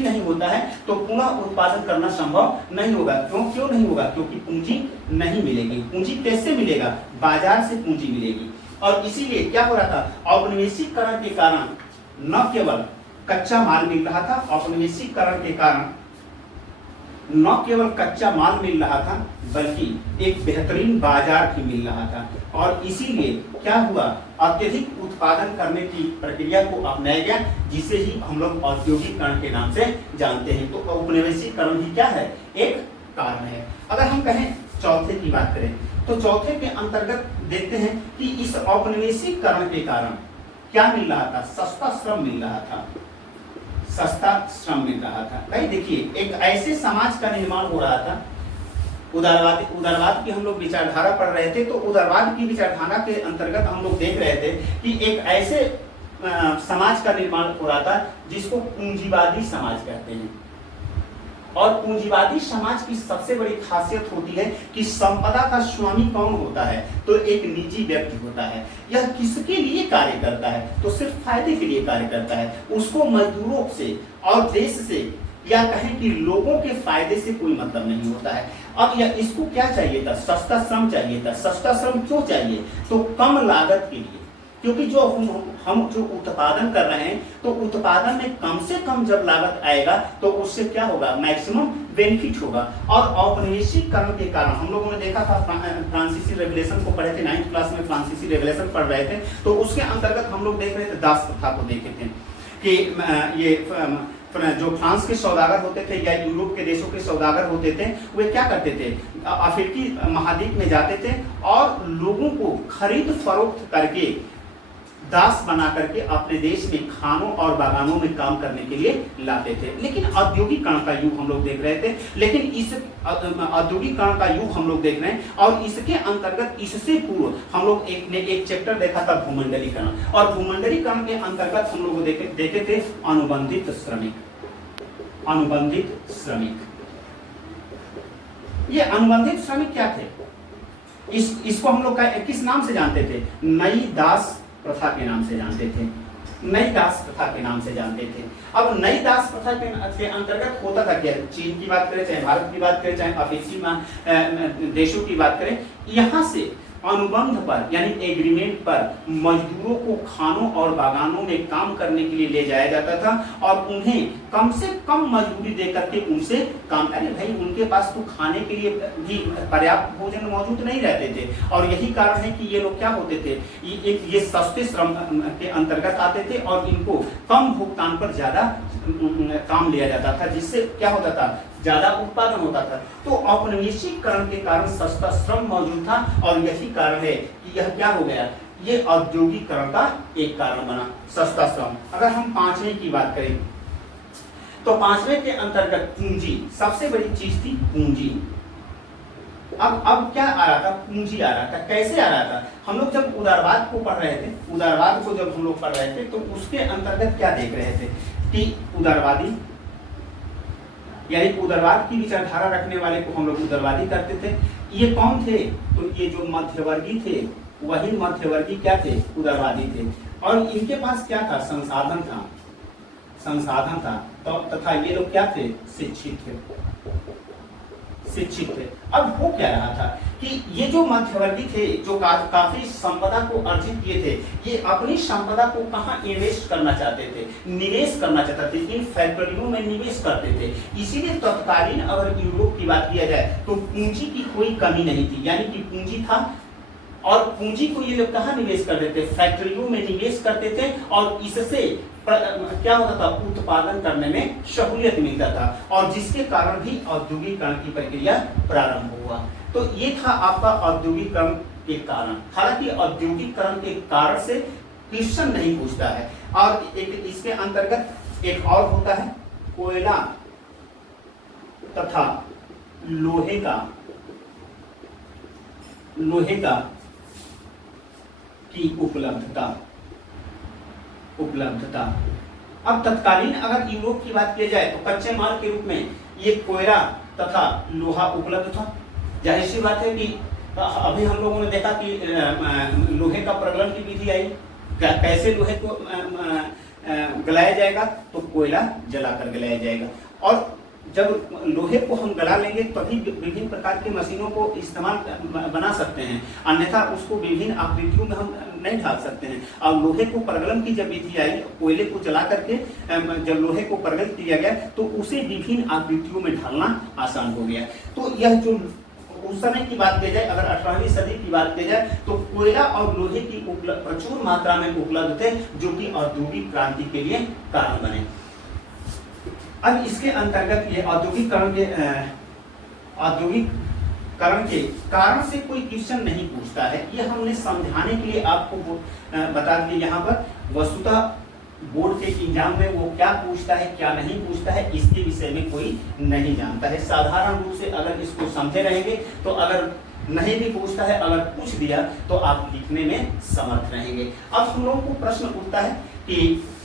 नहीं होता है तो पुनः उत्पादन करना संभव नहीं होगा। क्यों नहीं होगा, क्योंकि पूंजी नहीं मिलेगी। पूंजी कैसे मिलेगा, बाजार से पूंजी मिलेगी। और इसीलिए क्या हो रहा था, औपनिवेशीकरण के कारण न केवल कच्चा माल मिल रहा था, औपनिवेशीकरण के कारण न केवल कच्चा माल मिल रहा था बल्कि एक बेहतरीन बाजार भी मिल रहा था। और इसीलिए क्या हुआ, अत्यधिक उत्पादन करने की प्रक्रिया को अपनाया गया, जिसे ही हम लोग औद्योगिकरण के नाम से जानते हैं। तो औपनिवेशीकरण भी क्या है, एक कारण है। अगर हम कहें चौथे की बात करें तो चौथे के अंतर्गत देखते हैं कि इस औपनिवेशीकरण के कारण क्या मिल रहा था, सस्ता श्रम मिल रहा था। भाई देखिए, एक ऐसे समाज का निर्माण हो रहा था, उदारवाद की हम लोग विचारधारा पढ़ रहे थे, तो उदारवाद की विचारधारा के अंतर्गत हम लोग देख रहे थे कि एक ऐसे समाज का निर्माण हो रहा था जिसको पूंजीवादी समाज कहते हैं। और पूंजीवादी समाज की सबसे बड़ी खासियत होती है कि संपदा का स्वामी कौन होता है, तो एक निजी व्यक्ति होता है। यह किसके लिए कार्य करता है, तो सिर्फ फायदे के लिए कार्य करता है। उसको मजदूरों से और देश से, या कहें कि लोगों के फायदे से कोई मतलब नहीं होता है। अब इसको क्या चाहिए था, सस्ता श्रम चाहिए था। सस्ता श्रम क्यों चाहिए, तो कम लागत के लिए। क्योंकि जो हम जो उत्पादन कर रहे हैं, तो उत्पादन में कम से कम जब लागत आएगा तो उससे क्या होगा, मैक्सिमम बेनिफिट होगा। और औपनिवेशीकरण के कारण हम लोगों ने देखा था, फ्रांसीसी रेवोल्यूशन को पढ़े थे, 9th क्लास में फ्रांसीसी रेवोल्यूशन पढ़ रहे थे, तो उसके अंतर्गत हम लोग देख रहे थे, दास प्रथा को देखे थे कि ये जो फ्रांस के सौदागर होते थे या यूरोप के देशों के सौदागर होते थे, वे क्या करते थे, अफ्रीकी महाद्वीप में जाते थे और लोगों को खरीद फरोख्त करके दास बना करके अपने देश में खानों और बागानों में काम करने के लिए लाते थे। लेकिन औद्योगिकरण का युग हम लोग देख रहे थे, लेकिन इस औद्योगिकरण का युग हम लोग देख रहे हैं, और इसके अंतर्गत इससे पूर्व हम लोग एक चैप्टर देखा था भूमंडलीकरण, और भूमंडलीकरण के अंतर्गत हम लोग देखे थे अनुबंधित श्रमिक। अनुबंधित श्रमिक, ये अनुबंधित श्रमिक क्या थे? इसको हम लोग किस नाम से जानते थे? नई दास प्रथा के नाम से जानते थे। नई दास प्रथा के नाम से जानते थे। अब नई दास प्रथा के अंतर्गत होता था क्या? चीन की बात करें, चाहे भारत की बात करें, चाहे अफ्रीकी देशों की बात करें, यहाँ से अनुबंध पर यानी एग्रीमेंट पर मजदूरों को खानों और बागानों में काम करने के लिए ले जाया जाता था, और उन्हें कम से कम मजदूरी दे करके उनसे काम, अरे भाई उनके पास तो खाने के लिए भी पर्याप्त भोजन मौजूद नहीं रहते थे, और यही कारण है कि ये लोग क्या होते थे, ये सस्ते श्रम के अंतर्गत आते थे, और इनको कम भुगतान पर ज्यादा काम लिया जाता था, जिससे क्या होता था, ज्यादा उत्पादन होता था। तो औपनिवेशिकरण के कारण सस्ता श्रम मौजूद था, और यही कारण है कि यह क्या हो गया, ये औद्योगिकरण का एक कारण बना, सस्ता श्रम। अगर हम पांचवें की बात करें तो पांचवें के अंतर्गत पूंजी, सबसे बड़ी चीज थी पूंजी। अब क्या आ रहा था, पूंजी आ रहा था। कैसे आ रहा था? हम लोग जब उदारवाद को पढ़ रहे थे, उदारवाद को जब हम लोग पढ़ रहे थे तो उसके अंतर्गत क्या देख रहे थे कि उदारवादी यानी उदारवाद की विचारधारा रखने वाले को हम लोग उदारवादी करते थे। ये कौन थे? तो ये जो मध्यवर्गीय थे, वही मध्यवर्गीय क्या थे, उदारवादी थे। और इनके पास क्या था, संसाधन था, संसाधन था, तो तथा ये लोग क्या थे, शिक्षित थे, शिक्षित थे। अब हो क्या रहा था कि ये जो मध्यवर्गीय थे, जो काफी संपदा को अर्जित किए थे, ये अपनी संपदा को कहाँ इन्वेस्ट करना चाहते थे, निवेश करना चाहते थे, इन फैक्ट्रियों में निवेश करते थे। इसीलिए तत्कालीन अगर यूरोप की बात किया जाए तो पूंजी की कोई कमी नहीं थी, यानी कि पूंजी था, और पूंजी को ये लोग कहाँ निवेश करते थे, फैक्ट्रियों में निवेश करते थे, और इससे क्या होता था, उत्पादन करने में सहूलियत मिलता था, और जिसके कारण भी औद्योगिकरण की प्रक्रिया प्रारंभ हुआ। तो ये था आपका औद्योगिकरण के कारण। हालांकि औद्योगिकरण के कारण से क्वेश्चन नहीं पूछता है, और एक इसके अंतर्गत एक और होता है कोयला तथा लोहे का की उपलब्धता। अब तत्कालीन अगर यूरोप की बात की जाए तो कच्चे माल के रूप में ये कोयला तथा लोहा उपलब्ध था। जाहिर सी बात है कि अभी हम लोगों ने देखा कि लोहे का प्रगलन की विधि आई, कैसे लोहे को गलाया जाएगा, तो कोयला जलाकर गलाया जाएगा, और जब लोहे को हम गला लेंगे तभी विभिन्न प्रकार की मशीनों को इस्तेमाल बना सकते हैं, अन्यथा उसको विभिन्न आकृतियों में हम नहीं ढाल सकते हैं। और लोहे को प्रगलन की जब विधि आई, कोयले को जला करके जब लोहे को प्रगलित किया गया तो उसे विभिन्न आकृतियों में ढालना आसान हो गया। तो यह जो उस समय की बात की जाए, अगर 18वीं सदी की बात की जाए, तो कोयला और लोहे की प्रचुर मात्रा में उपलब्ध थे, जो कि औद्योगिक क्रांति के लिए कारण बने। अब इसके अंतर्गत ये औद्योगिकरण के कारण से कोई क्वेश्चन नहीं पूछता है, ये हमने समझाने के लिए आपको बता दिए। यहाँ पर वस्तुतः बोर्ड के एग्जाम में वो क्या पूछता है क्या नहीं पूछता है, इसके विषय में कोई नहीं जानता है। साधारण रूप से अगर इसको समझे रहेंगे तो अगर नहीं भी पूछता है, अगर पूछ दिया तो आप लिखने में समर्थ रहेंगे। अब हम लोगों को प्रश्न उठता है कि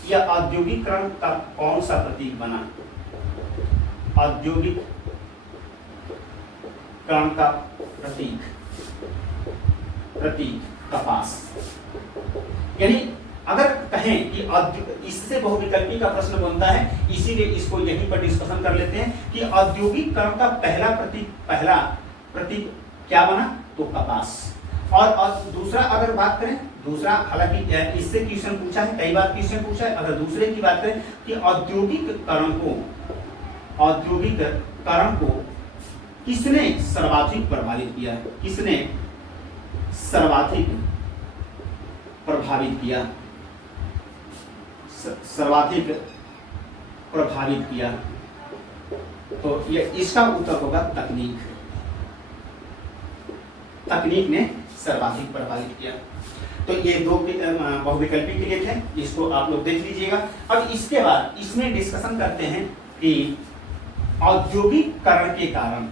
यह औद्योगिकरण का कौन सा प्रतीक बना, औद्योगिकरण का प्रतीक कपास। यानी अगर कहें कि इससे बहुविकल्पी का प्रश्न बनता है, इसीलिए इसको यहीं पर डिस्कशन कर लेते हैं कि औद्योगिकरण का पहला प्रतीक क्या बना, तो कपास। और दूसरा अगर बात करें, दूसरा हालांकि इससे क्वेश्चन पूछा है, कई बार क्वेश्चन पूछा है। अगर दूसरे की बात करें कि औद्योगिकरण को किसने सर्वाधिक प्रभावित किया, किसने सर्वाधिक प्रभावित किया, सर्वाधिक प्रभावित किया, तो ये इसका उत्तर होगा तकनीक। तकनीक ने सर्वाधिक प्रभावित किया। तो ये दो बहुविकल्पी के लिए थे, इसको आप लोग देख लीजिएगा। अब इसके बाद इसमें डिस्कशन करते हैं कि औद्योगिकरण के कारण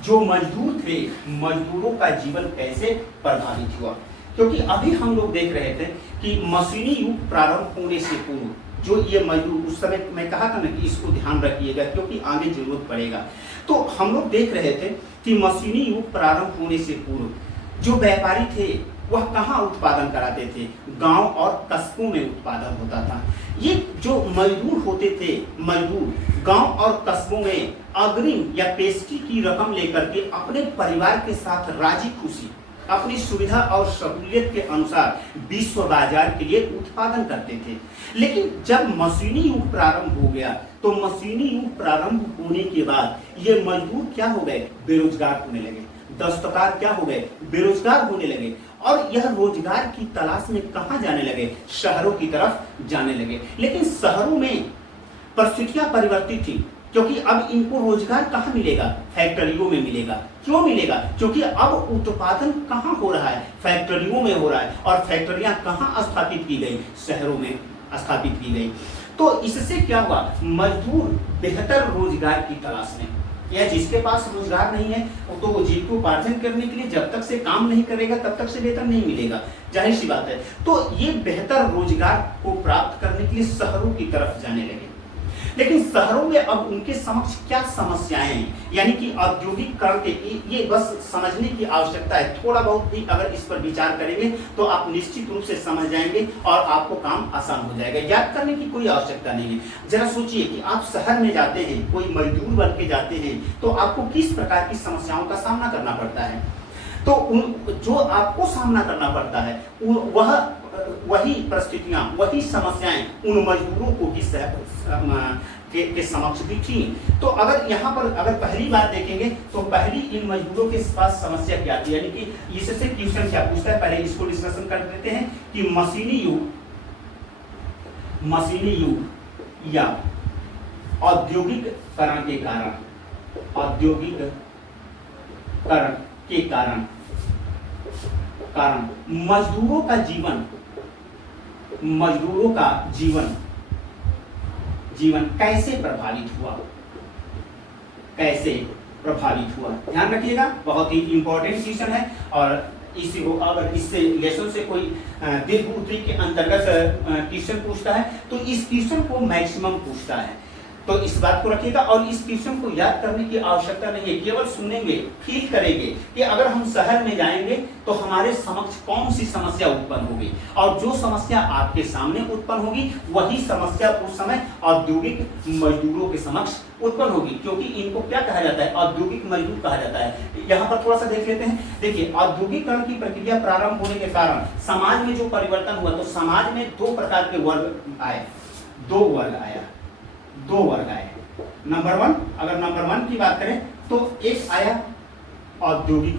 जो मजदूर थे, मजदूरों का जीवन कैसे प्रभावित हुआ। क्योंकि अभी हम लोग देख रहे थे कि मशीनी युग प्रारंभ होने से पूर्व जो ये मजदूर, उस समय मैं कहा था ना कि इसको ध्यान रखिएगा क्योंकि आगे जरूरत पड़ेगा। तो हम लोग देख रहे थे कि मशीनी युग प्रारंभ होने से पूर्व जो व्यापारी थे वह कहाँ उत्पादन कराते थे, गांव और कस्बों में उत्पादन होता था। ये जो मजदूर होते थे, मजदूर गांव और कस्बों में अग्रिम या पेशगी की रकम लेकर के अपने परिवार के साथ राजी खुशी अपनी सुविधा और सहूलियत के अनुसार विश्व बाजार के लिए उत्पादन करते थे। लेकिन जब मशीनी युग प्रारंभ हो गया तो मशीनी युग प्रारंभ होने के बाद ये मजदूर क्या हो गए, बेरोजगार होने लगे। दस्तकार क्या हो गए, बेरोजगार होने लगे। और यह रोजगार की तलाश में कहां जाने लगे, शहरों की तरफ जाने लगे। लेकिन शहरों में परिस्थितियां परिवर्तित थी क्योंकि अब इनको रोजगार कहाँ मिलेगा, फैक्ट्रियों में मिलेगा। क्यों मिलेगा, क्योंकि अब उत्पादन कहाँ हो रहा है, फैक्ट्रियों में हो रहा है। और फैक्ट्रियां कहाँ स्थापित की गई, शहरों में स्थापित की गई। तो इससे क्या हुआ, मजदूर बेहतर रोजगार की तलाश में, या जिसके पास रोजगार नहीं है तो वो जीविकोपार्जन करने के लिए जब तक से काम नहीं करेगा तब तक से वेतन नहीं मिलेगा, जाहिर सी बात है। तो ये बेहतर रोजगार को प्राप्त करने के लिए शहरों की तरफ जाने लगे। लेकिन शहरों में अब उनके समक्ष क्या समस्याएं हैं, यानी कि औद्योगिकरण के, ये बस समझने की आवश्यकता है। थोड़ा बहुत भी अगर इस पर विचार करेंगे तो आप निश्चित रूप से समझ जाएंगे और आपको काम आसान हो जाएगा। याद करने की कोई आवश्यकता नहीं है। जरा सोचिए कि आप शहर में जाते हैं, कोई मजदूर बन के जाते हैं, तो आपको किस प्रकार की समस्याओं का सामना करना पड़ता है। तो जो आपको सामना करना पड़ता है वह वही परिस्थितियां, वही समस्याएं उन मजदूरों को भी के समक्ष भी थी। तो अगर यहाँ पर अगर पहली बात देखेंगे तो पहली इन मजदूरों के पास समस्या क्या थी, यानी कि इससे क्वेश्चन क्या पूछता है, पहले इसको डिस्कशन कर देते हैं कि मशीनी युग या औद्योगिकरण के कारण मजदूरों का जीवन कैसे प्रभावित हुआ। ध्यान रखिएगा, बहुत ही इंपॉर्टेंट क्वेश्चन है। और इसी को अगर इससे लेसन से कोई दीर्घ उत्तरी के अंतर्गत क्वेश्चन पूछता है तो इस क्वेश्चन को मैक्सिमम पूछता है। तो इस बात को रखिएगा और इस क्वेश्चन को याद करने की आवश्यकता नहीं है, केवल सुनेंगे, फील करेंगे कि अगर हम शहर में जाएंगे तो हमारे समक्ष कौन सी समस्या उत्पन्न होगी, और जो समस्या आपके सामने उत्पन्न होगी वही समस्या उस समय औद्योगिक मजदूरों के समक्ष उत्पन्न होगी, क्योंकि इनको क्या कहा जाता है, औद्योगिक मजदूर कहा जाता है। यहाँ पर थोड़ा सा देख लेते हैं। देखिए, औद्योगिकरण की प्रक्रिया प्रारंभ होने के कारण समाज में जो परिवर्तन हुआ, तो समाज में दो प्रकार के वर्ग आए, दो वर्ग आए। नंबर वन, अगर नंबर वन की बात करें तो एक आया औद्योगिक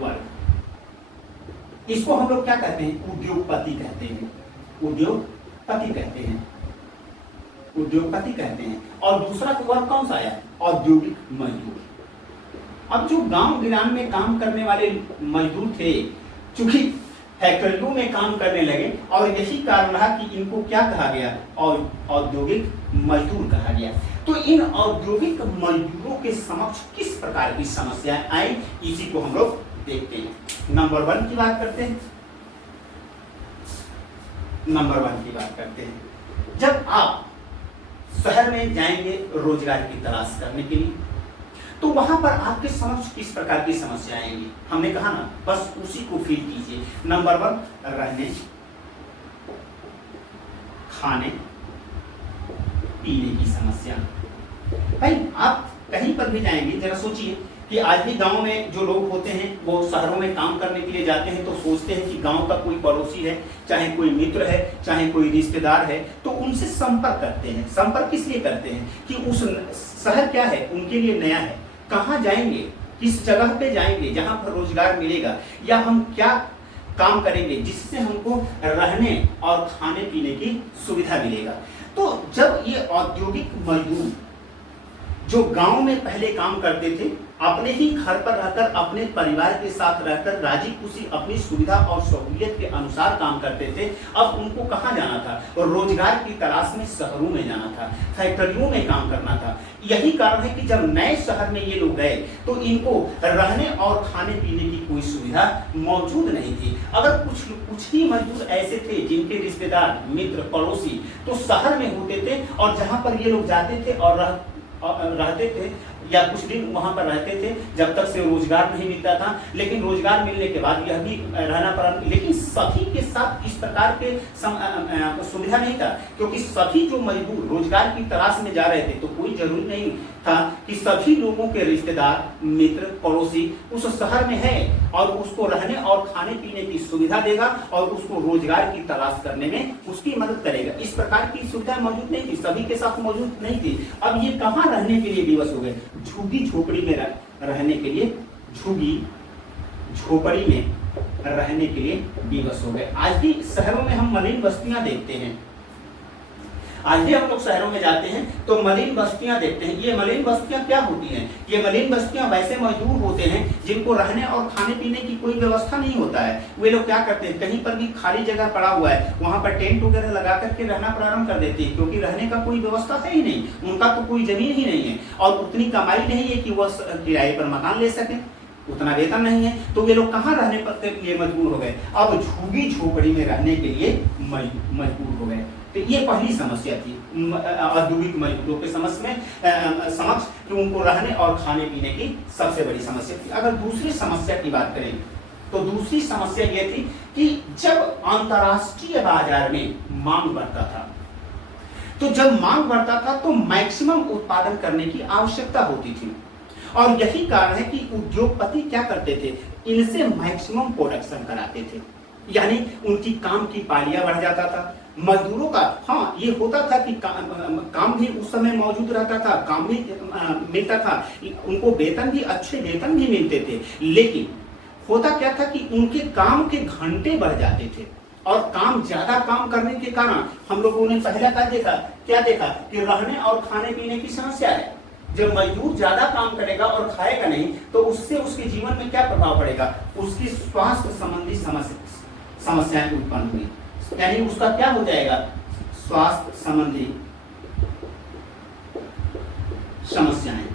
वर्ग। इसको हम लोग क्या कहते हैं, उद्योगपति कहते हैं। और दूसरा वर्ग कौन सा आया, औद्योगिक मजदूर। अब जो गांव गिरान में काम करने वाले मजदूर थे, चूंकि फैक्ट्रियों में काम करने लगे और यही कारण रहा कि इनको क्या कहा गया, और औद्योगिक मजदूर कहा गया। तो इन औद्योगिक मजदूरों के समक्ष किस प्रकार की समस्याएं आई, इसी को हम लोग देखते हैं। नंबर वन की बात करते हैं। जब आप शहर में जाएंगे रोजगार की तलाश करने के लिए, तो वहां पर आपके समक्ष किस प्रकार की समस्या आएंगी, हमने कहा ना, बस उसी को फील कीजिए। नंबर वन, रहने खाने पीने की समस्या। भाई आप कहीं पर भी जाएंगे, जरा सोचिए कि आज भी गांव में जो लोग होते हैं वो शहरों में काम करने के लिए जाते हैं तो सोचते हैं कि गांव का कोई पड़ोसी है, चाहे कोई मित्र है, चाहे कोई रिश्तेदार है, तो उनसे संपर्क करते हैं। संपर्क किस लिए करते हैं कि उस शहर क्या है, उनके लिए नया है, कहाँ जाएंगे, किस जगह पे जाएंगे जहां पर रोजगार मिलेगा, या हम क्या काम करेंगे जिससे हमको रहने और खाने पीने की सुविधा मिलेगा। तो जब ये औद्योगिक मजदूर जो गांव में पहले काम करते थे, अपने ही घर पर रहकर अपने परिवार के साथ रहकर राजी खुशी अपनी सुविधा और सहूलियत के अनुसार काम करते थे, अब उनको कहाँ जाना था? और रोजगार की तलाश में शहरों में जाना था, फैक्ट्रियों में काम करना था। यही कारण है कि जब नए शहर में ये लोग गए तो इनको रहने और खाने पीने की कोई सुविधा मौजूद नहीं थी। अगर कुछ ही मजदूर ऐसे थे जिनके रिश्तेदार, मित्र, पड़ोसी तो शहर में होते थे और जहाँ पर ये लोग जाते थे और रहते थे या कुछ दिन वहां पर रहते थे जब तक से रोजगार नहीं मिलता था। लेकिन रोजगार मिलने के बाद यह भी रहना पड़ा, लेकिन सभी के साथ इस प्रकार के सुविधा नहीं था, क्योंकि सभी जो मजदूर रोजगार की तलाश में जा रहे थे तो कोई जरूरी नहीं था कि सभी लोगों के रिश्तेदार, मित्र, पड़ोसी उस शहर में है और उसको रहने और खाने पीने की सुविधा देगा और उसको रोजगार की तलाश करने में उसकी मदद करेगा। इस प्रकार की सुविधा मौजूद नहीं थी, सभी के साथ मौजूद नहीं थी। अब ये कहाँ रहने के लिए विवश हो गए? झुग्गी झोपड़ी में रहने के लिए, झुग्गी झोपड़ी में रहने के लिए विवश हो गए। आज भी शहरों में हम मलिन बस्तियां देखते हैं, आज भी हम लोग शहरों में जाते हैं तो मलिन बस्तियां देखते हैं। ये मलिन बस्तियां क्या होती हैं? ये मलिन बस्तियां वैसे मजदूर होते हैं जिनको रहने और खाने पीने की कोई व्यवस्था नहीं होता है। वे लोग क्या करते हैं, कहीं पर भी खाली जगह पड़ा हुआ है वहां पर टेंट वगैरह लगा करके रहना प्रारंभ कर देते हैं, क्योंकि रहने का कोई व्यवस्था है ही नहीं, उनका तो कोई जमीन ही नहीं है और उतनी कमाई नहीं है कि वह किराए पर मकान ले सके, उतना वेतन नहीं है, तो वे लोग कहाँ रहने के लिए मजबूर हो गए? अब झुग्गी झोपड़ी में रहने के लिए मजबूर हो गए। तो ये पहली समस्या थी औद्योगिक मजदूरों के समक्ष कि उनको रहने और खाने पीने की सबसे बड़ी समस्या थी। अगर दूसरी समस्या की बात करें तो दूसरी समस्या ये थी कि जब अंतर्राष्ट्रीय बाजार में मांग बढ़ता था, तो जब मांग बढ़ता था तो मैक्सिमम उत्पादन करने की आवश्यकता होती थी और यही कारण है कि उद्योगपति क्या करते थे, इनसे मैक्सिमम प्रोडक्शन कराते थे, यानी उनकी काम की पालियां बढ़ जाता था। मजदूरों का हाँ ये होता था कि काम भी उस समय मौजूद रहता था, काम भी मिलता था, उनको वेतन भी, अच्छे वेतन भी मिलते थे, लेकिन होता क्या था कि उनके काम के घंटे बढ़ जाते थे और काम ज्यादा काम करने के कारण हम लोगों ने पहला क्या देखा कि रहने और खाने पीने की समस्या है। जब मजदूर ज्यादा काम करेगा और खाएगा नहीं तो उससे उसके जीवन में क्या प्रभाव पड़ेगा? उसकी स्वास्थ्य संबंधी समस्याएं उत्पन्न हुई, यानी उसका क्या हो जाएगा? स्वास्थ्य संबंधी समस्याएं,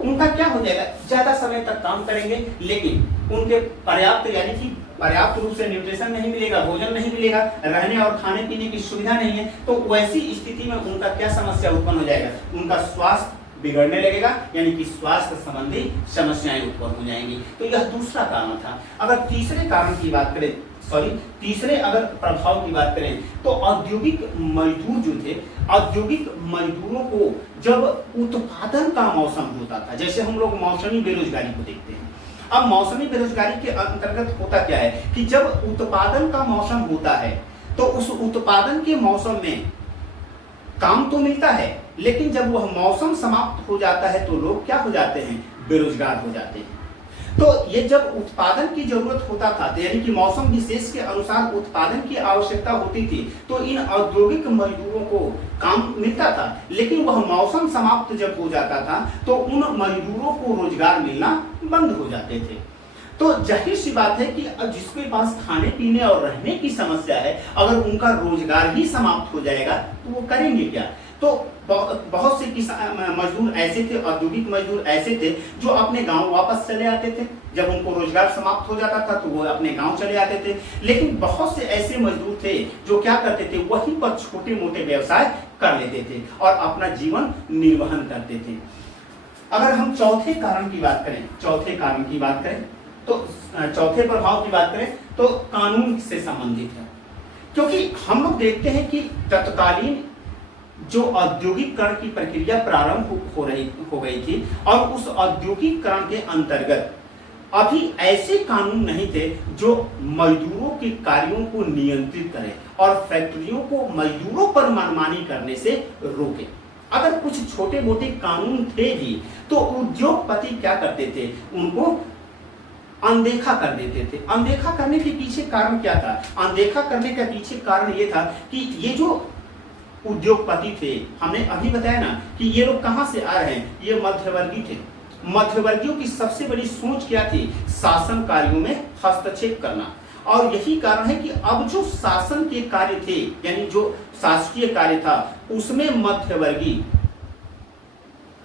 उनका क्या हो जाएगा? ज्यादा समय तक काम करेंगे लेकिन उनके पर्याप्त, यानी कि पर्याप्त रूप से न्यूट्रिशन नहीं मिलेगा, भोजन नहीं मिलेगा, रहने और खाने पीने की सुविधा नहीं है, तो वैसी स्थिति में उनका क्या समस्या उत्पन्न हो जाएगा? उनका स्वास्थ्य बिगड़ने लगेगा, यानी कि स्वास्थ्य संबंधी समस्याएं उत्पन्न हो जाएंगी। तो यह दूसरा कारण था। अगर तीसरे कारण की बात करें, तीसरे अगर प्रभाव की बात करें तो औद्योगिक मजदूर जो थे, औद्योगिक मजदूरों को जब उत्पादन का मौसम होता था, जैसे हम लोग मौसमी बेरोजगारी को देखते हैं। अब मौसमी बेरोजगारी के अंतर्गत होता क्या है कि जब उत्पादन का मौसम होता है तो उस उत्पादन के मौसम में काम तो मिलता है, लेकिन जब वह मौसम समाप्त हो जाता है तो लोग क्या हो जाते हैं? बेरोजगार हो जाते हैं। तो ये जब उत्पादन की जरूरत होता था, तो यानी कि मौसम विशेष के अनुसार उत्पादन की आवश्यकता होती थी, तो इन औद्योगिक मजदूरों को काम मिलता था, लेकिन वह मौसम समाप्त जब हो जाता था तो उन मजदूरों को रोजगार मिलना बंद हो जाते थे। तो जाहिर सी बात है कि अब जिसके पास खाने पीने और रहने की समस्या है, अगर उनका रोजगार ही समाप्त हो जाएगा तो वो करेंगे क्या? तो बहुत से मजदूर ऐसे थे, औद्योगिक मजदूर ऐसे थे जो अपने गांव वापस चले आते थे। जब उनको रोजगार समाप्त हो जाता था तो वो अपने गांव चले आते थे। लेकिन बहुत से ऐसे मजदूर थे जो क्या करते थे, वहीं पर छोटे मोटे व्यवसाय कर लेते थे और अपना जीवन निर्वहन करते थे। अगर हम चौथे कारण की बात करें तो चौथे प्रभाव की बात करें तो कानून से संबंधित है, क्योंकि हम लोग देखते हैं कि तत्कालीन जो औद्योगिकरण की प्रक्रिया प्रारंभ हो गई थी और उस औद्योगिकरण के अंतर्गत अभी ऐसे कानून नहीं थे जो मजदूरों के कार्यों को नियंत्रित करें और फैक्ट्रियों को मजदूरों पर मनमानी करने से रोके। अगर कुछ छोटे मोटे कानून थे भी तो उद्योगपति क्या करते थे, उनको अनदेखा कर देते थे। अनदेखा करने के पीछे कारण क्या था? अनदेखा करने के पीछे कारण ये था कि ये जो उद्योगपति थे। हमने अभी बताया ना कि ये लोग कहां से आ रहे हैं, ये मध्यवर्गीय थे। मध्यवर्गीयों की सबसे बड़ी सोच क्या थी, शासन कार्यों में हस्तक्षेप करना। और यही कारण है कि अब जो शासन के कार्य थे, यानी जो शासकीय कार्य था, उसमें मध्यवर्गीय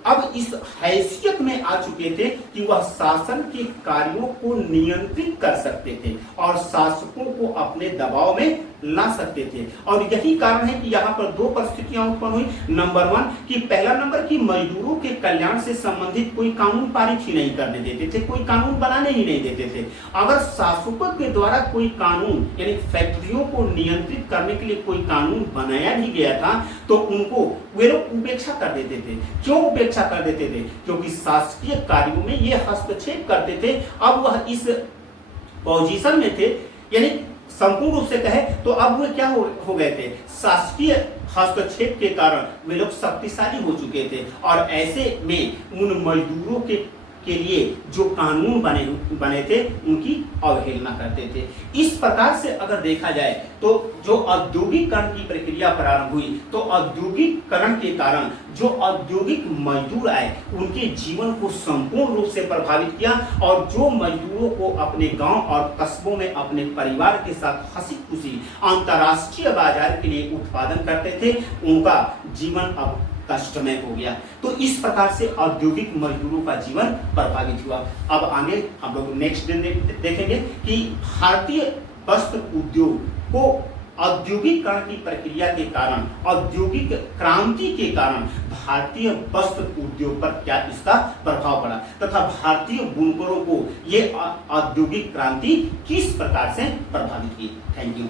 अब इस हैसियत में आ चुके थे कि वह शासन के कार्यों को नियंत्रित कर सकते थे और शासकों को अपने दबाव में ला सकते थे। और यही कारण है कि यहाँ पर दो परिस्थितियां उत्पन्न हुई। नंबर 1 कि पहला नंबर कि मजदूरों के कल्याण से संबंधित कोई कानून पारित ही नहीं करने देते थे, कोई कानून बनाने ही नहीं देते थे। अगर शासकों के द्वारा कोई कानून यानी फैक्ट्रियों को नियंत्रित करने के लिए कोई कानून बनाया भी गया था तो उनको वे लोग उपेक्षा कर देते थे। क्यों उपेक्षा कर देते थे? क्योंकि शासकीय कार्यों में ये हस्तक्षेप करते थे। अब वह इस पोजीशन में थे, यानी संपूर्ण रूप से कहे तो अब वे क्या हो गए थे, शासकीय हस्तक्षेप के कारण वे लोग शक्तिशाली हो चुके थे और ऐसे में उन मजदूरों के लिए जो कानून बने थे उनकी अवहेलना करते थे। इस प्रकार से अगर देखा जाए तो जो औद्योगिकरण की प्रक्रिया प्रारंभ हुई तो औद्योगिकरण के कारण जो औद्योगिक मजदूर आए उनके जीवन को संपूर्ण रूप से प्रभावित किया और जो मजदूरों को अपने गांव और कस्बों में अपने परिवार के साथ हंसी खुशी अंतर्राष्ट्रीय बाजार के लिए उत्पादन करते थे, उनका जीवन अब कष्टमय हो गया। तो इस प्रकार से औद्योगिक मजदूरों का जीवन प्रभावित हुआ। अब आगे हम लोग नेक्स्ट दिन देखेंगे कि भारतीय वस्त्र उद्योग को औद्योगिकरण की प्रक्रिया के कारण, औद्योगिक क्रांति के कारण भारतीय वस्त्र उद्योग पर क्या इसका प्रभाव पड़ा तथा भारतीय बुनकरों को ये औद्योगिक क्रांति किस प्रकार से प्रभावित की। Thank you.